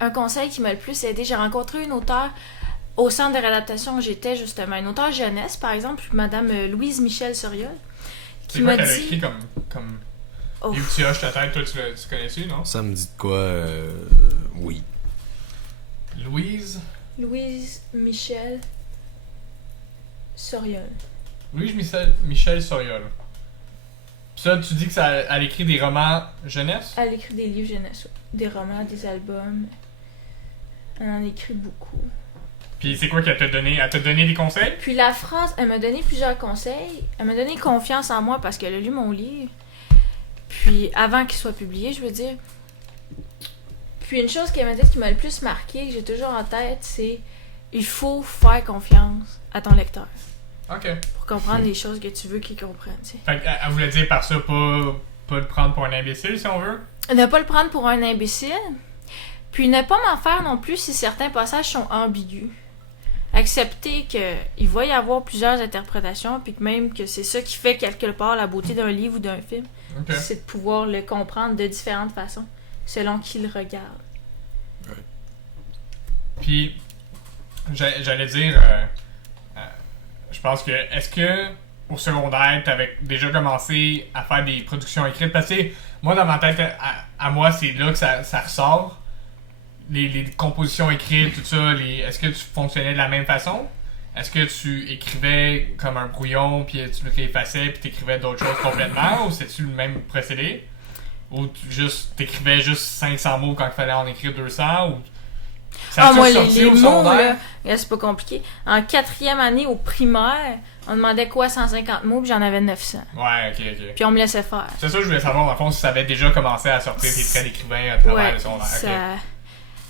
un conseil qui m'a le plus aidé. J'ai rencontré une auteure au centre de réadaptation où j'étais, justement. Une auteure jeunesse, par exemple, Madame Louise Michel Soriol, qui C'est quoi m'a qu'elle a dit... écrit comme... Oh. Et où tu hoches ta tête, toi, tu connais-tu, non? Ça me dit de quoi? Oui. Louise Michel Soriol. Michel Soriol. Pis ça, tu dis que elle écrit des romans jeunesse? Elle écrit des livres jeunesse, ouais. Des romans, des albums. Elle en écrit beaucoup. Puis c'est quoi qu'elle t'a donné? Elle t'a donné des conseils? Puis la France, elle m'a donné plusieurs conseils. Elle m'a donné confiance en moi parce qu'elle a lu mon livre. Puis avant qu'il soit publié, je veux dire. Puis une chose qu'elle m'a dit qui m'a le plus marqué, que j'ai toujours en tête, c'est il faut faire confiance à ton lecteur. Ok. Pour comprendre les choses que tu veux qu'il comprenne, tu sais. Fait qu'elle voulait dire par ça pas le prendre pour un imbécile, si on veut? Ne pas le prendre pour un imbécile. Puis ne pas m'en faire non plus si certains passages sont ambigus. Accepter qu'il va y avoir plusieurs interprétations, puis que même que c'est ça qui fait quelque part la beauté d'un livre ou d'un film. Ok. C'est de pouvoir le comprendre de différentes façons, selon qui le regarde. Puis, j'allais dire, je pense que, est-ce que au secondaire, t'avais déjà commencé à faire des productions écrites? Parce que, moi, dans ma tête, à moi, c'est là que ça ressort. Les compositions écrites, tout ça, est-ce que tu fonctionnais de la même façon? Est-ce que tu écrivais comme un brouillon, puis tu le réeffaçais, puis t'écrivais d'autres choses complètement? Ou c'est-tu le même procédé? Ou t'écrivais juste 500 mots quand il fallait en écrire 200? Ou... Ça Moi, sorti les au mots, secondaire? là, c'est pas compliqué. En 4e année, au primaire, on demandait quoi 150 mots, puis j'en avais 900. Ouais, ok. Puis on me laissait faire. C'est ça que je voulais savoir, dans le fond, si ça avait déjà commencé à sortir tes traits d'écrivain à travers le secondaire.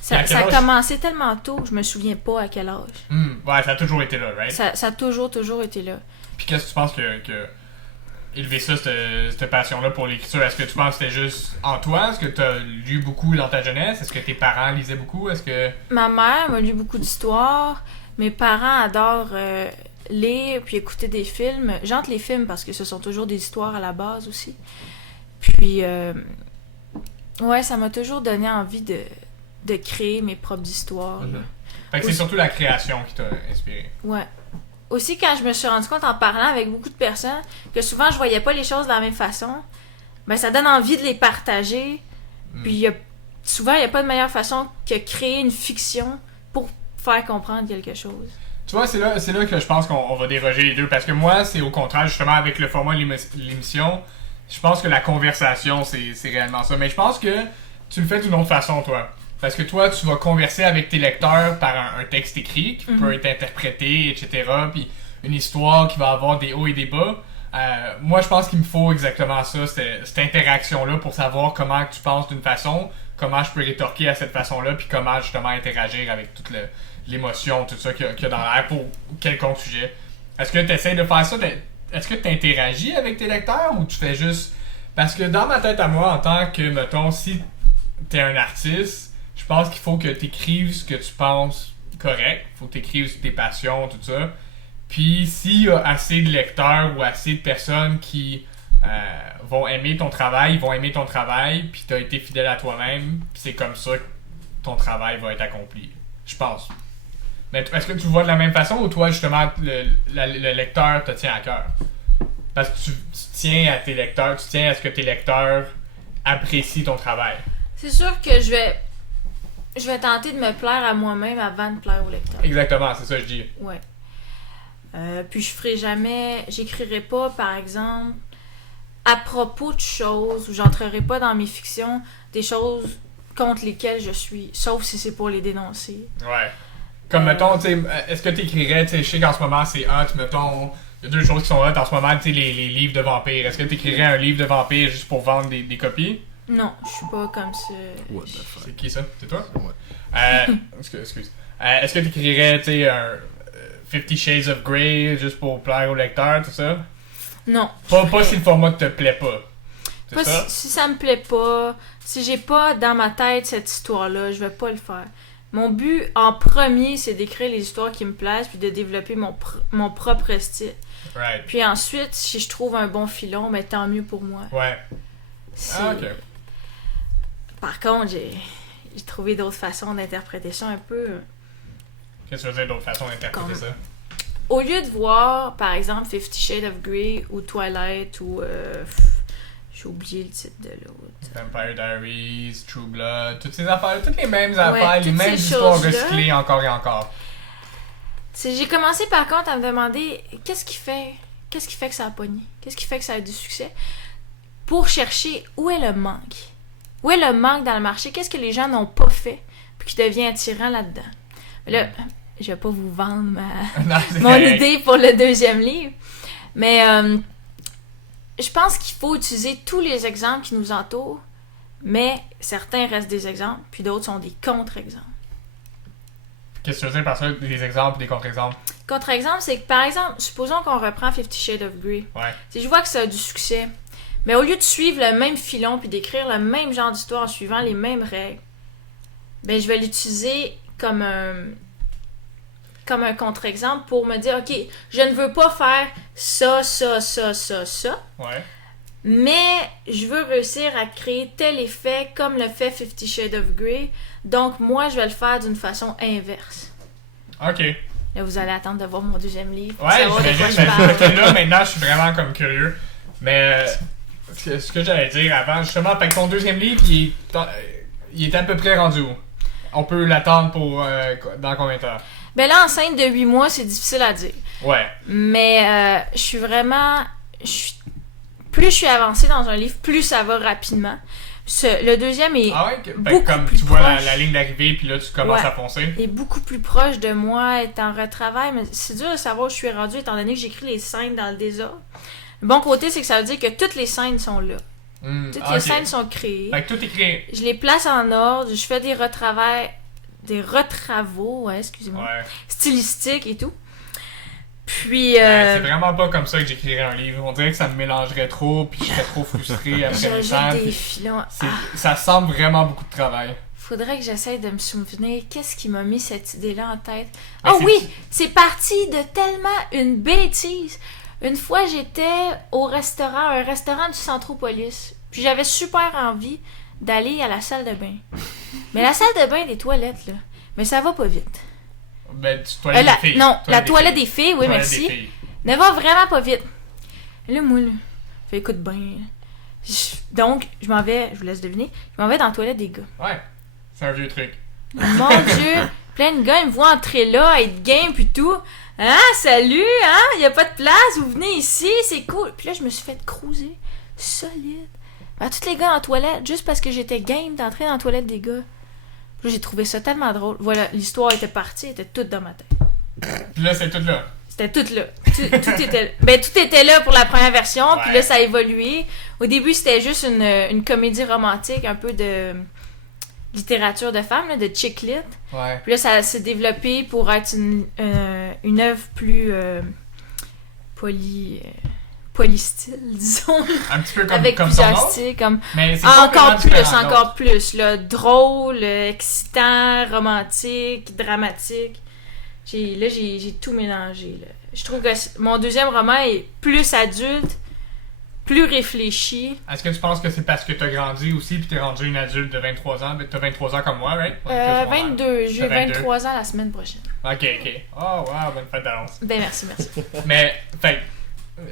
Ça Puis à a quel âge? commencé tellement tôt que je me souviens pas à quel âge. Ouais, ça a toujours été là, right? Ça a toujours été là. Puis qu'est-ce que tu penses que élever ça, cette passion-là pour l'écriture, est-ce que tu penses que c'était juste en toi? Est-ce que tu as lu beaucoup dans ta jeunesse? Est-ce que tes parents lisaient beaucoup? Est-ce que... Ma mère m'a lu beaucoup d'histoires. Mes parents adorent lire puis écouter des films. J'entre les films parce que ce sont toujours des histoires à la base aussi. Puis, ouais, ça m'a toujours donné envie de créer mes propres histoires. Là. Fait que c'est surtout la création qui t'a inspiré. Ouais. Aussi, quand je me suis rendu compte en parlant avec beaucoup de personnes que souvent je voyais pas les choses de la même façon, ben ça donne envie de les partager. Puis souvent, il n'y a pas de meilleure façon que créer une fiction pour faire comprendre quelque chose. Tu vois, c'est là que je pense qu'on va déroger les deux. Parce que moi, c'est au contraire, justement, avec le format de l'émission, je pense que la conversation, c'est réellement ça. Mais je pense que tu le fais d'une autre façon, toi. Parce que toi, tu vas converser avec tes lecteurs par un texte écrit qui peut être interprété, etc. Puis une histoire qui va avoir des hauts et des bas. Moi, je pense qu'il me faut exactement ça, cette interaction-là pour savoir comment tu penses d'une façon, comment je peux rétorquer à cette façon-là, puis comment justement interagir avec toute l'émotion, tout ça qu'il y a dans l'air pour quelconque sujet. Est-ce que tu essaies de faire ça? Est-ce que tu interagis avec tes lecteurs ou tu fais juste... Parce que dans ma tête à moi, en tant que, mettons, si t'es un artiste, je pense qu'il faut que tu écrives ce que tu penses correct. Il faut que tu écrives tes passions, tout ça. Puis s'il y a assez de lecteurs ou assez de personnes qui vont aimer ton travail, ils vont aimer ton travail, puis tu as été fidèle à toi-même, puis c'est comme ça que ton travail va être accompli. Je pense. Mais est-ce que tu vois de la même façon ou toi, justement, le lecteur te tient à cœur? Parce que tu tiens à tes lecteurs, tu tiens à ce que tes lecteurs apprécient ton travail. C'est sûr que je vais tenter de me plaire à moi-même avant de plaire au lecteur. Exactement, c'est ça que je dis. Ouais. Puis j'écrirai pas, par exemple, à propos de choses, ou j'entrerai pas dans mes fictions des choses contre lesquelles je suis, sauf si c'est pour les dénoncer. Ouais. Comme, mettons, tu sais, est-ce que tu écrirais, tu sais, je sais qu'en ce moment, c'est hot, mettons, y a deux choses qui sont hot en ce moment, tu sais, les livres de vampires. Est-ce que tu écrirais un livre de vampires juste pour vendre des copies? Non, je suis pas comme ça. What the fuck? C'est qui ça? C'est toi? Ouais. Excuse. Est-ce que tu écrirais, tu sais, un 50 Shades of Grey juste pour plaire au lecteur, tout ça? Non. Pas si le format te plaît pas. C'est Pas ça? si ça me plaît pas, si j'ai pas dans ma tête cette histoire-là, je vais pas le faire. Mon but en premier, c'est d'écrire les histoires qui me plaisent puis de développer mon propre style. Right. Puis ensuite, si je trouve un bon filon, ben tant mieux pour moi. Ouais. Ah, ok. Par contre, j'ai trouvé d'autres façons d'interpréter ça un peu. Qu'est-ce que tu veux dire d'autres façons d'interpréter ça? Au lieu de voir, par exemple, 50 Shades of Grey ou Twilight ou... j'ai oublié le titre de l'autre. Vampire Diaries, True Blood, toutes ces affaires, toutes les mêmes affaires, les toutes mêmes ces histoires choses-là. recyclées encore et encore. J'ai commencé par contre à me demander qu'est-ce qui fait que ça a pogné? Qu'est-ce qui fait que ça a du succès? Pour chercher où est le manque. Où est le manque dans le marché? Qu'est-ce que les gens n'ont pas fait puis qui devient attirant là-dedans? Mais là, je vais pas vous vendre Non, c'est mon correct. idée pour le deuxième livre. Mais je pense qu'il faut utiliser tous les exemples qui nous entourent, mais certains restent des exemples, puis d'autres sont des contre-exemples. Qu'est-ce que tu veux dire par ça? Des exemples, des contre-exemples? Contre-exemple, c'est que, par exemple, supposons qu'on reprend 50 Shades of Grey. Ouais. Si je vois que ça a du succès, mais au lieu de suivre le même filon puis d'écrire le même genre d'histoire en suivant les mêmes règles, ben je vais l'utiliser comme un contre-exemple pour me dire, OK, je ne veux pas faire ça, Ouais. mais je veux réussir à créer tel effet comme le fait 50 Shades of Grey, donc moi, je vais le faire d'une façon inverse. Ok. Là, vous allez attendre de voir mon deuxième livre pour Ouais, savoir de quoi j'imagine, je parce parle. que là, maintenant, je suis vraiment comme curieux. Mais ce que j'allais dire avant, justement, fait que ton deuxième livre, il est à peu près rendu où? On peut l'attendre pour dans combien de temps? Ben là, enceinte de 8 mois, c'est difficile à dire. Ouais. Mais je suis vraiment... plus je suis avancée dans un livre, plus ça va rapidement. Le deuxième est, Ah ouais? Fait que beaucoup comme plus tu vois proche. la ligne d'arrivée, puis là, tu commences Ouais. à foncer. est beaucoup plus proche de moi, est en retravail. Mais c'est dur de savoir où je suis rendue, étant donné que j'écris les scènes dans le désordre. Le bon côté, c'est que ça veut dire que toutes les scènes sont là. Toutes les Ok. scènes sont créées. Fait que tout est créé. Je les place en ordre, je fais des retravaux, ouais, excusez-moi, Ouais. stylistiques et tout. Puis, C'est vraiment pas comme ça que j'écrirais un livre. On dirait que ça me mélangerait trop, puis je serais trop frustré après les j'ajoute scènes. des puis filons. Ça semble vraiment beaucoup de travail. Faudrait que j'essaye de me souvenir qu'est-ce qui m'a mis cette idée-là en tête. Mais Oh c'est- oui, c'est parti de tellement une bêtise. Une fois, j'étais au restaurant, un restaurant du Centropolis. Puis j'avais super envie d'aller à la salle de bain. Mais la salle de bain des toilettes, là, mais ça va pas vite. Ben, toilette des filles. Non, la toilette des filles, oui, Toilette merci. des filles. Ne va vraiment pas vite. Et là, moi, là, fait écoute bien. Donc, je m'en vais, je vous laisse deviner, je m'en vais dans la toilette des gars. Ouais, c'est un vieux truc. Mon Dieu, plein de gars, ils me voient entrer là, être game puis tout. Hein, salut, hein, y a pas de place, vous venez ici, c'est cool. Puis là, je me suis fait cruiser, solide. Ben, tous les gars en toilette, juste parce que j'étais game d'entrer dans la toilette des gars. Puis là, j'ai trouvé ça tellement drôle. Voilà, l'histoire était partie, elle était toute dans ma tête. Puis là, c'est tout là. C'était tout là. Tout était là pour la première version, puis Ouais. là, ça a évolué. Au début, c'était juste une comédie romantique, un peu de littérature de femmes, là, de chick lit. Ouais. Puis là, ça s'est développé pour être une œuvre plus polystyle, disons, Un petit peu comme, avec comme plusieurs ton autre. styles, comme Mais c'est encore complètement plus, différent de encore l'autre. plus, là, drôle, excitant, romantique, dramatique. J'ai tout mélangé, là. Je trouve que mon deuxième roman est plus adulte, plus réfléchi. Est-ce que tu penses que c'est parce que t'as grandi aussi puis t'es rendu une adulte de 23 ans? T'as 23 ans comme moi, right? On est tous au même. 22, j'ai T'as 22. 23 ans la semaine prochaine. Ok, ok. Oh, wow, bonne fête d'avance. Ben merci. Mais, fait,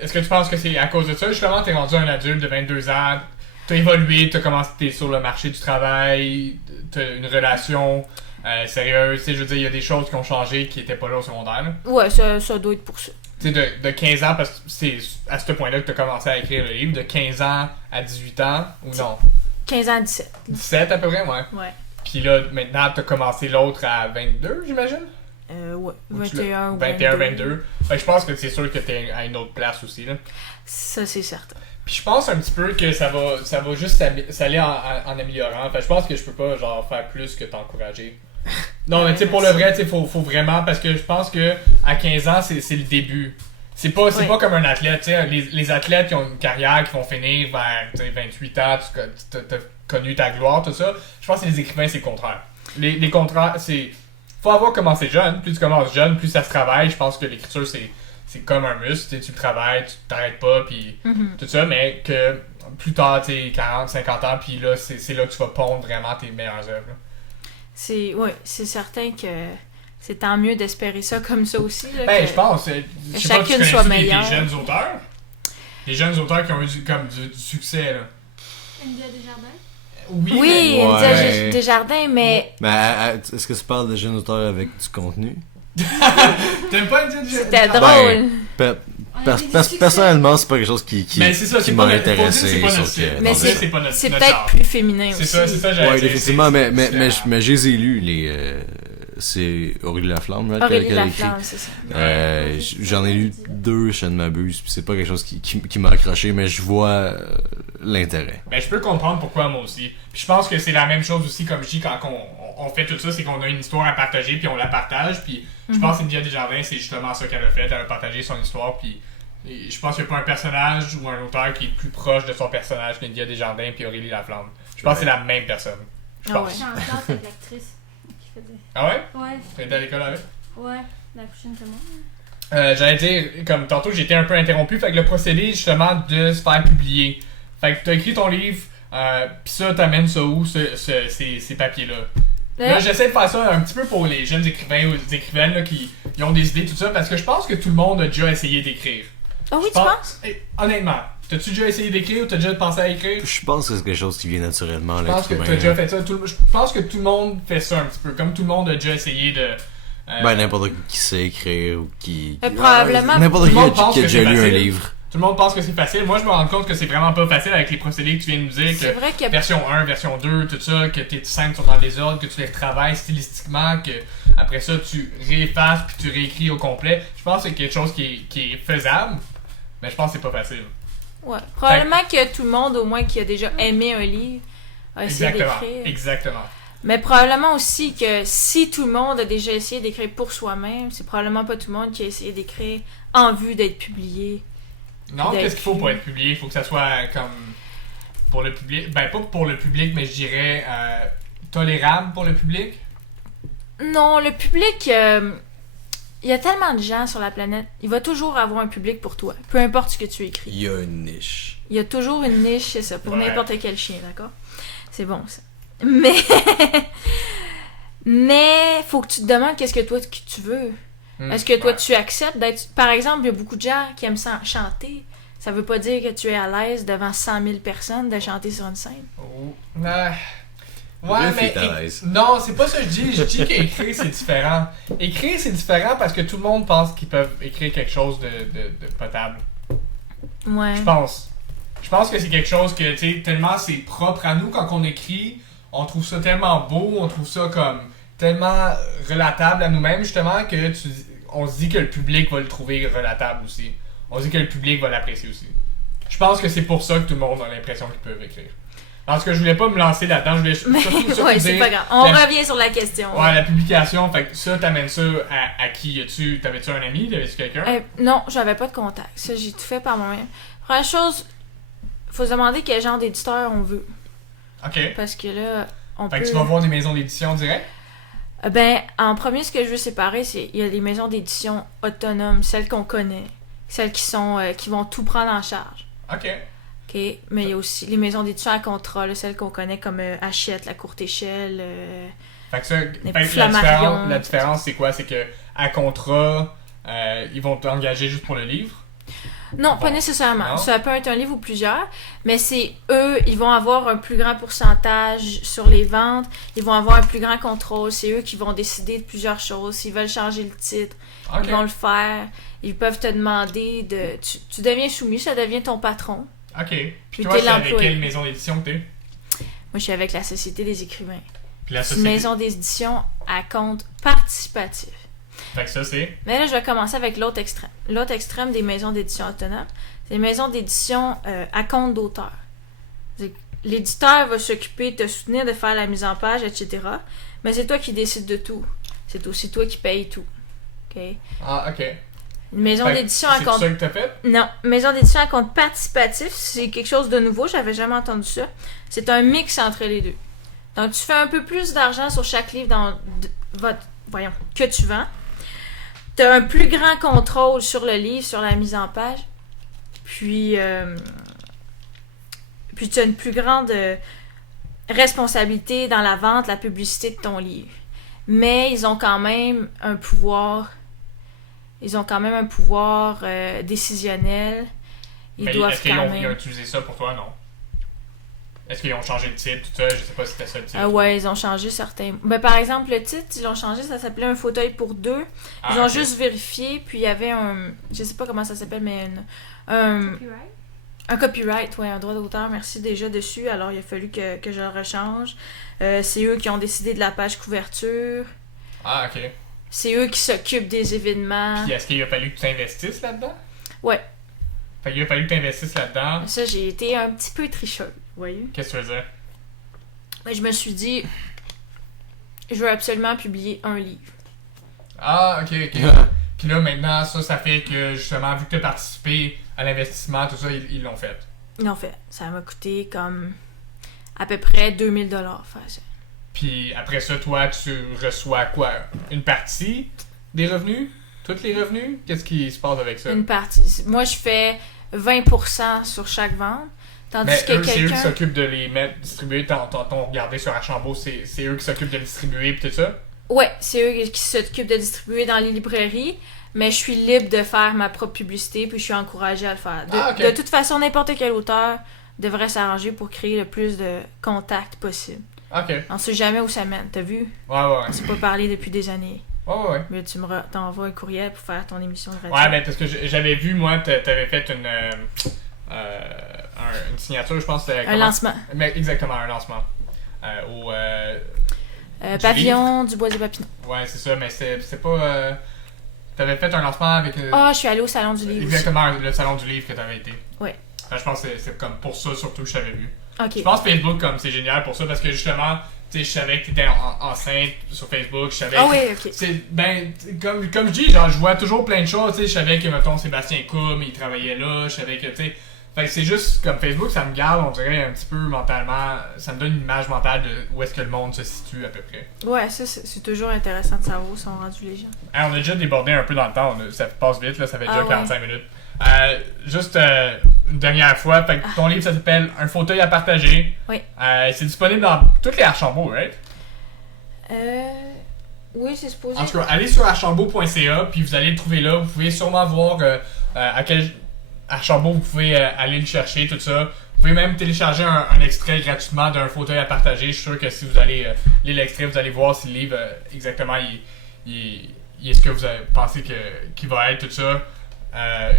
est-ce que tu penses que c'est à cause de ça? Justement, t'es rendu un adulte de 22 ans, t'as évolué, t'es sur le marché du travail, t'as une relation sérieuse, tu sais, je veux dire, il y a des choses qui ont changé qui étaient pas là au secondaire, là. Ouais, ça doit être pour ça. Tu sais, de 15 ans, parce que c'est à ce point-là que t'as commencé à écrire le livre, de 15 ans à 18 ans, ou non? 15 ans, 17. 17 à peu près, ouais. Ouais. Puis là, maintenant, t'as commencé l'autre à 22, j'imagine? Ouais, Ou tu 21 ou 21, 22. Fait que je pense que c'est sûr que t'es à une autre place aussi, là. Ça, c'est certain. Puis je pense un petit peu que ça va juste s'aller en améliorant. Fait que je pense que je peux pas genre faire plus que t'encourager. Non, mais tu sais, pour le vrai, tu sais, faut vraiment, parce que je pense que à 15 ans, c'est le début. C'est pas comme un athlète, tu sais, les athlètes qui ont une carrière, qui vont finir vers 28 ans, t'as connu ta gloire, tout ça. Je pense que les écrivains, c'est le contraire. Les contraires, c'est... Faut avoir commencé jeune. Plus tu commences jeune, plus ça se travaille. Je pense que l'écriture, c'est comme un muscle. Tu travailles, tu t'arrêtes pas, puis tout ça, mais que plus tard, tu sais, 40, 50 ans, puis là, c'est là que tu vas pondre vraiment tes meilleures œuvres. Là. C'est certain que c'est tant mieux d'espérer ça comme ça aussi. Là, Ben, que je pense. Je sais pas si tu chacune soit connais des meilleure. jeunes auteurs. Des jeunes auteurs qui ont eu du succès, là. India Desjardins. Oui, Oui, mais... Ouais. Desjardins, mais Mais est-ce que tu parles de jeunes auteurs avec du contenu? T'aimes pas India Desjardins? c'était drôle. Personnellement, c'est pas quelque chose qui Mais c'est ça, qui c'est m'a pas intéressé. c'est pas notre sauf style. que- Mais non, c'est- c'est pas notre C'est notre peut-être genre. plus féminin C'est aussi. ça, j'allais Ouais, dire. effectivement, mais différent. je les ai lus, c'est Aurélie Laflamme, là, Aurélie qu'elle a écrit. Laflamme, c'est ça. J'en ai lu 2, je ne m'abuse, puis c'est pas quelque chose qui m'a accroché, mais je vois l'intérêt. Ben, je peux comprendre pourquoi moi aussi. Puis je pense que c'est la même chose aussi, comme je dis, quand on fait tout ça, c'est qu'on a une histoire à partager, puis on la partage. Puis je pense qu'India Desjardins, c'est justement ça qu'elle a fait. Elle a partagé son histoire, puis je pense qu'il n'y a pas un personnage ou un auteur qui est plus proche de son personnage qu'India Desjardins puis Aurélie Laflamme. Je pense que c'est la même personne. Je Ah pense. ouais. Je suis en classe avec l'actrice qui faisait. Ah ouais? Ouais, T'es à l'école avec? ouais, la prochaine commande. J'allais dire, comme tantôt j'étais un peu interrompu, fait que le procédé justement de se faire publier. Fait que t'as écrit ton livre, pis ça t'amènes ça où, ces papiers-là? Là, j'essaie de faire ça un petit peu pour les jeunes écrivains ou les écrivaines là, qui ont des idées, tout ça, parce que je pense que tout le monde a déjà essayé d'écrire. Oh oui, Je tu pense- penses? Honnêtement, t'as-tu déjà essayé d'écrire ou t'as déjà pensé à écrire? Je pense que c'est quelque chose qui vient naturellement à Je pense l'être que humain. t'as déjà fait ça. Je pense que tout le monde fait ça un petit peu, comme tout le monde a déjà essayé de... Ben, n'importe qui sait écrire ou qui. Probablement, N'importe tout qui le monde pense qui a que déjà c'est lu un facile. livre. Tout le monde pense que c'est facile. Moi, je me rends compte que c'est vraiment pas facile avec les procédés que tu viens de nous dire. c'est Que vrai que version 1, version 2, tout ça, que tes scènes sont dans des ordres, que tu les retravailles stylistiquement, que après ça, tu réeffaces puis tu réécris au complet. Je pense que c'est quelque chose qui est faisable, mais je pense que c'est pas facile. ouais, probablement que tout le monde, au moins, qui a déjà aimé un livre, a essayé Exactement. d'écrire. Exactement. Mais probablement aussi que si tout le monde a déjà essayé d'écrire pour soi-même, c'est probablement pas tout le monde qui a essayé d'écrire en vue d'être publié. Non, D'être qu'est-ce qu'il faut pour lu. être publié? Il faut que ça soit comme pour le public. Ben, pas pour le public, mais je dirais tolérable pour le public. Non, le public, il y a tellement de gens sur la planète, il va toujours avoir un public pour toi, peu importe ce que tu écris. Il y a une niche. Il y a toujours une niche, c'est ça, pour Ouais. n'importe quel chien, d'accord? C'est bon, ça. Mais... Mais, faut que tu te demandes qu'est-ce que toi que tu veux. Est-ce que toi, Ouais. tu acceptes d'être... Par exemple, il y a beaucoup de gens qui aiment chanter. Ça veut pas dire que tu es à l'aise devant 100 000 personnes de chanter sur une scène. Oh. Le Ouais, fait mais est à l'aise. non, c'est pas ça que je dis. Je dis qu'écrire c'est différent. Écrire c'est différent parce que tout le monde pense qu'ils peuvent écrire quelque chose de potable. Ouais. Je pense. Je pense que c'est quelque chose que, tu sais, tellement c'est propre à nous quand on écrit, on trouve ça tellement beau, on trouve ça comme tellement relatable à nous-mêmes justement que on se dit que le public va le trouver relatable aussi. On se dit que le public va l'apprécier aussi. Je pense que c'est pour ça que tout le monde a l'impression qu'ils peuvent écrire. Parce que je voulais pas me lancer là-dedans, je voulais surtout ouais, c'est dire pas grave. On la- revient sur la question. Ouais, la publication, fait que ça, t'amènes ça à qui? T'avais-tu un ami? T'avais-tu quelqu'un? Non, j'avais pas de contact. Ça, j'ai tout fait par moi-même. Première chose, faut se demander quel genre d'éditeur on veut. Ok. Parce que là, on Fait peut... que tu vas voir des maisons d'édition direct? Ben, en premier, ce que je veux séparer, c'est il y a les maisons d'édition autonomes, celles qu'on connaît, celles qui sont qui vont tout prendre en charge. Ok. OK? Mais il y a aussi les maisons d'édition à contrat, là, celles qu'on connaît comme Hachette, La Courte Échelle. Fait que ça, Les fait que Flammarions. la différence, c'est quoi? C'est que à contrat, ils vont t'engager juste pour le livre? Non, Bon. pas nécessairement. Non? Ça peut être un livre ou plusieurs, mais c'est eux, ils vont avoir un plus grand pourcentage sur les ventes, ils vont avoir un plus grand contrôle, c'est eux qui vont décider de plusieurs choses. S'ils veulent changer le titre, Ok. ils vont le faire. Ils peuvent te demander de... Tu deviens soumis, ça devient ton patron. Ok. Puis Puis toi, t'es c'est avec l'employé. quelle maison d'édition que t'es? Moi, je suis avec la Société des écrivains. Puis la C'est une société. maison d'édition à compte participatif. Fait que ça, c'est... Mais là, je vais commencer avec l'autre extrême. L'autre extrême des maisons d'édition autonomes, c'est les maisons d'édition à compte d'auteur. L'éditeur va s'occuper de te soutenir, de faire la mise en page, etc. Mais c'est toi qui décides de tout. C'est aussi toi qui payes tout. OK? Ah, OK. Une maison d'édition à compte... C'est ça que t'as fait? Non, maison d'édition à compte participatif, c'est quelque chose de nouveau, j'avais jamais entendu ça. C'est un mix entre les deux. Donc, tu fais un peu plus d'argent sur chaque livre que tu vends. Tu as un plus grand contrôle sur le livre, sur la mise en page. Puis tu as une plus grande responsabilité dans la vente, la publicité de ton livre. Mais ils ont quand même un pouvoir... décisionnel. Mais est-ce qu'ils ont utilisé ça pour toi, non? Est-ce qu'ils ont changé le titre, tout ça? Je sais pas si c'était ça le titre. Ouais, ils ont changé certains... Ben, par exemple, le titre, ils l'ont changé, ça s'appelait Un fauteuil pour deux. Ils ont juste vérifié, puis il y avait un... Je sais pas comment ça s'appelle, mais Copyright? Un copyright, ouais, un droit d'auteur, merci déjà dessus. Alors, il a fallu que je le rechange. C'est eux qui ont décidé de la page couverture. Ah, OK. C'est eux qui s'occupent des événements. Puis est-ce qu'il a fallu que tu investisses là-dedans? Ouais. Fait qu'il a fallu que tu investisses là-dedans. Ça, j'ai été un petit peu tricheuse, voyez. Qu'est-ce que tu veux dire? Mais je me suis dit, je veux absolument publier un livre. Ah, OK. Puis là, maintenant, ça fait que, justement, vu que tu as participé à l'investissement, tout ça, ils l'ont fait. Ils l'ont fait. Ça m'a coûté comme à peu près 2000$ faire ça. Puis après ça, toi, tu reçois quoi? Une partie des revenus? Tous les revenus? Qu'est-ce qui se passe avec ça? Une partie. Moi, je fais 20% sur chaque vente. Tandis Mais que eux, c'est eux qui quelqu'un... s'occupent de les mettre, distribuer. T'as regardé sur Archambault, c'est eux qui s'occupent de les distribuer et tout ça? Ouais, c'est eux qui s'occupent de distribuer dans les librairies. Mais je suis libre de faire ma propre publicité, puis je suis encouragée à le faire. De toute façon, n'importe quel auteur devrait s'arranger pour créer le plus de contacts possible. OK. On sait jamais où ça mène, t'as vu? Ouais. On s'est pas parlé depuis des années. Ouais. Mais tu t'envoies un courriel pour faire ton émission de radio. Ouais, ben parce que j'avais vu, moi, t'avais fait une signature, je pense. Un lancement. Mais exactement, un lancement. Au Pavillon du Bois des Papineaux. Ouais, c'est ça, mais c'est pas... T'avais fait un lancement avec... je suis allée au Salon du Livre. Exactement, le Salon du Livre que t'avais été. Ouais. Enfin, je pense que c'est comme pour ça, surtout, que je t'avais vu. Ok. Je pense que Facebook, comme c'est génial pour ça, parce que justement, tu sais, je savais que t'étais enceinte sur Facebook, je savais oui, ok. comme je dis, genre, je vois toujours plein de choses, tu sais, je savais que, mettons, Sébastien Coum, il travaillait là, je savais que, tu sais... Fait que c'est juste, comme Facebook, ça me garde, on dirait, un petit peu mentalement, ça me donne une image mentale de où est-ce que le monde se situe à peu près. Ouais, ça, c'est toujours intéressant de savoir où sont rendus les gens. On a déjà débordé un peu dans le temps, ça passe vite, là, ça fait déjà 45 minutes. Juste une dernière fois, fait que ton livre, ça s'appelle Un fauteuil à partager. Oui. C'est disponible dans toutes les Archambault, right? Oui, c'est supposé. En tout cas, allez sur archambault.ca, puis vous allez le trouver là. Vous pouvez sûrement voir à quel Archambault vous pouvez aller le chercher, tout ça. Vous pouvez même télécharger un extrait gratuitement d'un fauteuil à partager. Je suis sûr que si vous allez lire l'extrait, vous allez voir si le livre, exactement, il est ce que vous avez pensé qu'il va être, tout ça.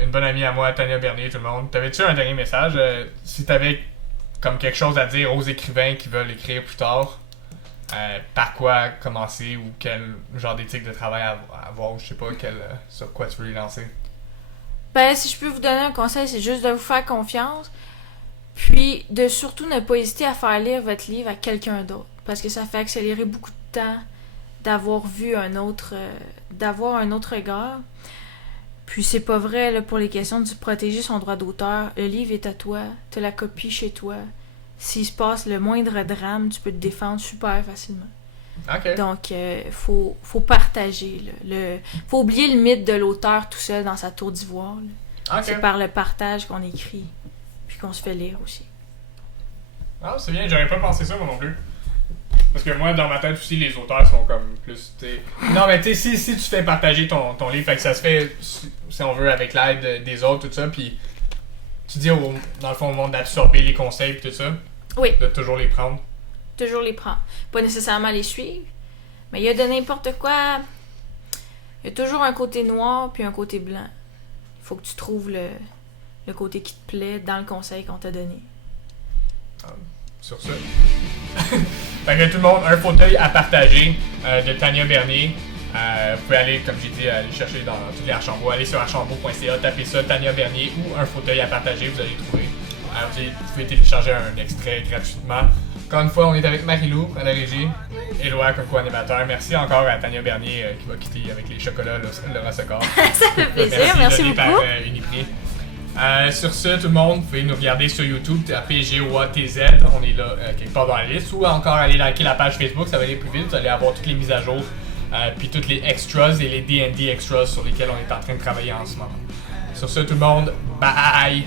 Une bonne amie à moi, Tania Bernier, tout le monde. T'avais-tu un dernier message? Si t'avais comme quelque chose à dire aux écrivains qui veulent écrire plus tard, par quoi commencer ou quel genre d'éthique de travail avoir, ou je sais pas, sur quoi tu veux les lancer? Ben, si je peux vous donner un conseil, c'est juste de vous faire confiance, puis de surtout ne pas hésiter à faire lire votre livre à quelqu'un d'autre, parce que ça fait accélérer beaucoup de temps d'avoir vu d'avoir un autre regard. Puis c'est pas vrai là, pour les questions de protéger son droit d'auteur. Le livre est à toi, t'as la copie chez toi. S'il se passe le moindre drame, tu peux te défendre super facilement. Okay. Donc, faut partager. Faut oublier le mythe de l'auteur tout seul dans sa tour d'ivoire. Okay. C'est par le partage qu'on écrit, puis qu'on se fait lire aussi. Ah, c'est bien, j'aurais pas pensé ça moi non plus. Parce que moi, dans ma tête aussi, les auteurs sont comme plus, t'sais... Non, mais tu sais, si tu fais partager ton livre, fait que ça se fait, si on veut, avec l'aide des autres, tout ça, puis tu dis, dans le fond, au monde d'absorber les conseils, puis tout ça. Oui. De toujours les prendre. Toujours les prendre. Pas nécessairement les suivre, mais il y a de n'importe quoi. Il y a toujours un côté noir, puis un côté blanc. Il faut que tu trouves le côté qui te plaît dans le conseil qu'on t'a donné. Sur ça. Fait que tout le monde, Un fauteuil à partager de Tania Bernier. Vous pouvez aller, comme j'ai dit, aller chercher dans tous les Archambault. Allez sur archambault.ca, tapez ça, Tania Bernier ou un fauteuil à partager, vous allez trouver. Vous pouvez télécharger un extrait gratuitement. Encore une fois, on est avec Marie-Lou à la régie, Éloi comme co-animateur. Merci encore à Tania Bernier qui va quitter avec les chocolats Laura Secor. Ça fait plaisir, merci beaucoup. Par Uniprix. Sur ce, tout le monde, vous pouvez nous regarder sur YouTube, tapez GOATZ, on est là quelque part dans la liste, ou encore aller liker la page Facebook, ça va aller plus vite, vous allez avoir toutes les mises à jour, puis toutes les extras et les D&D extras sur lesquels on est en train de travailler en ce moment. Sur ce, tout le monde, bye!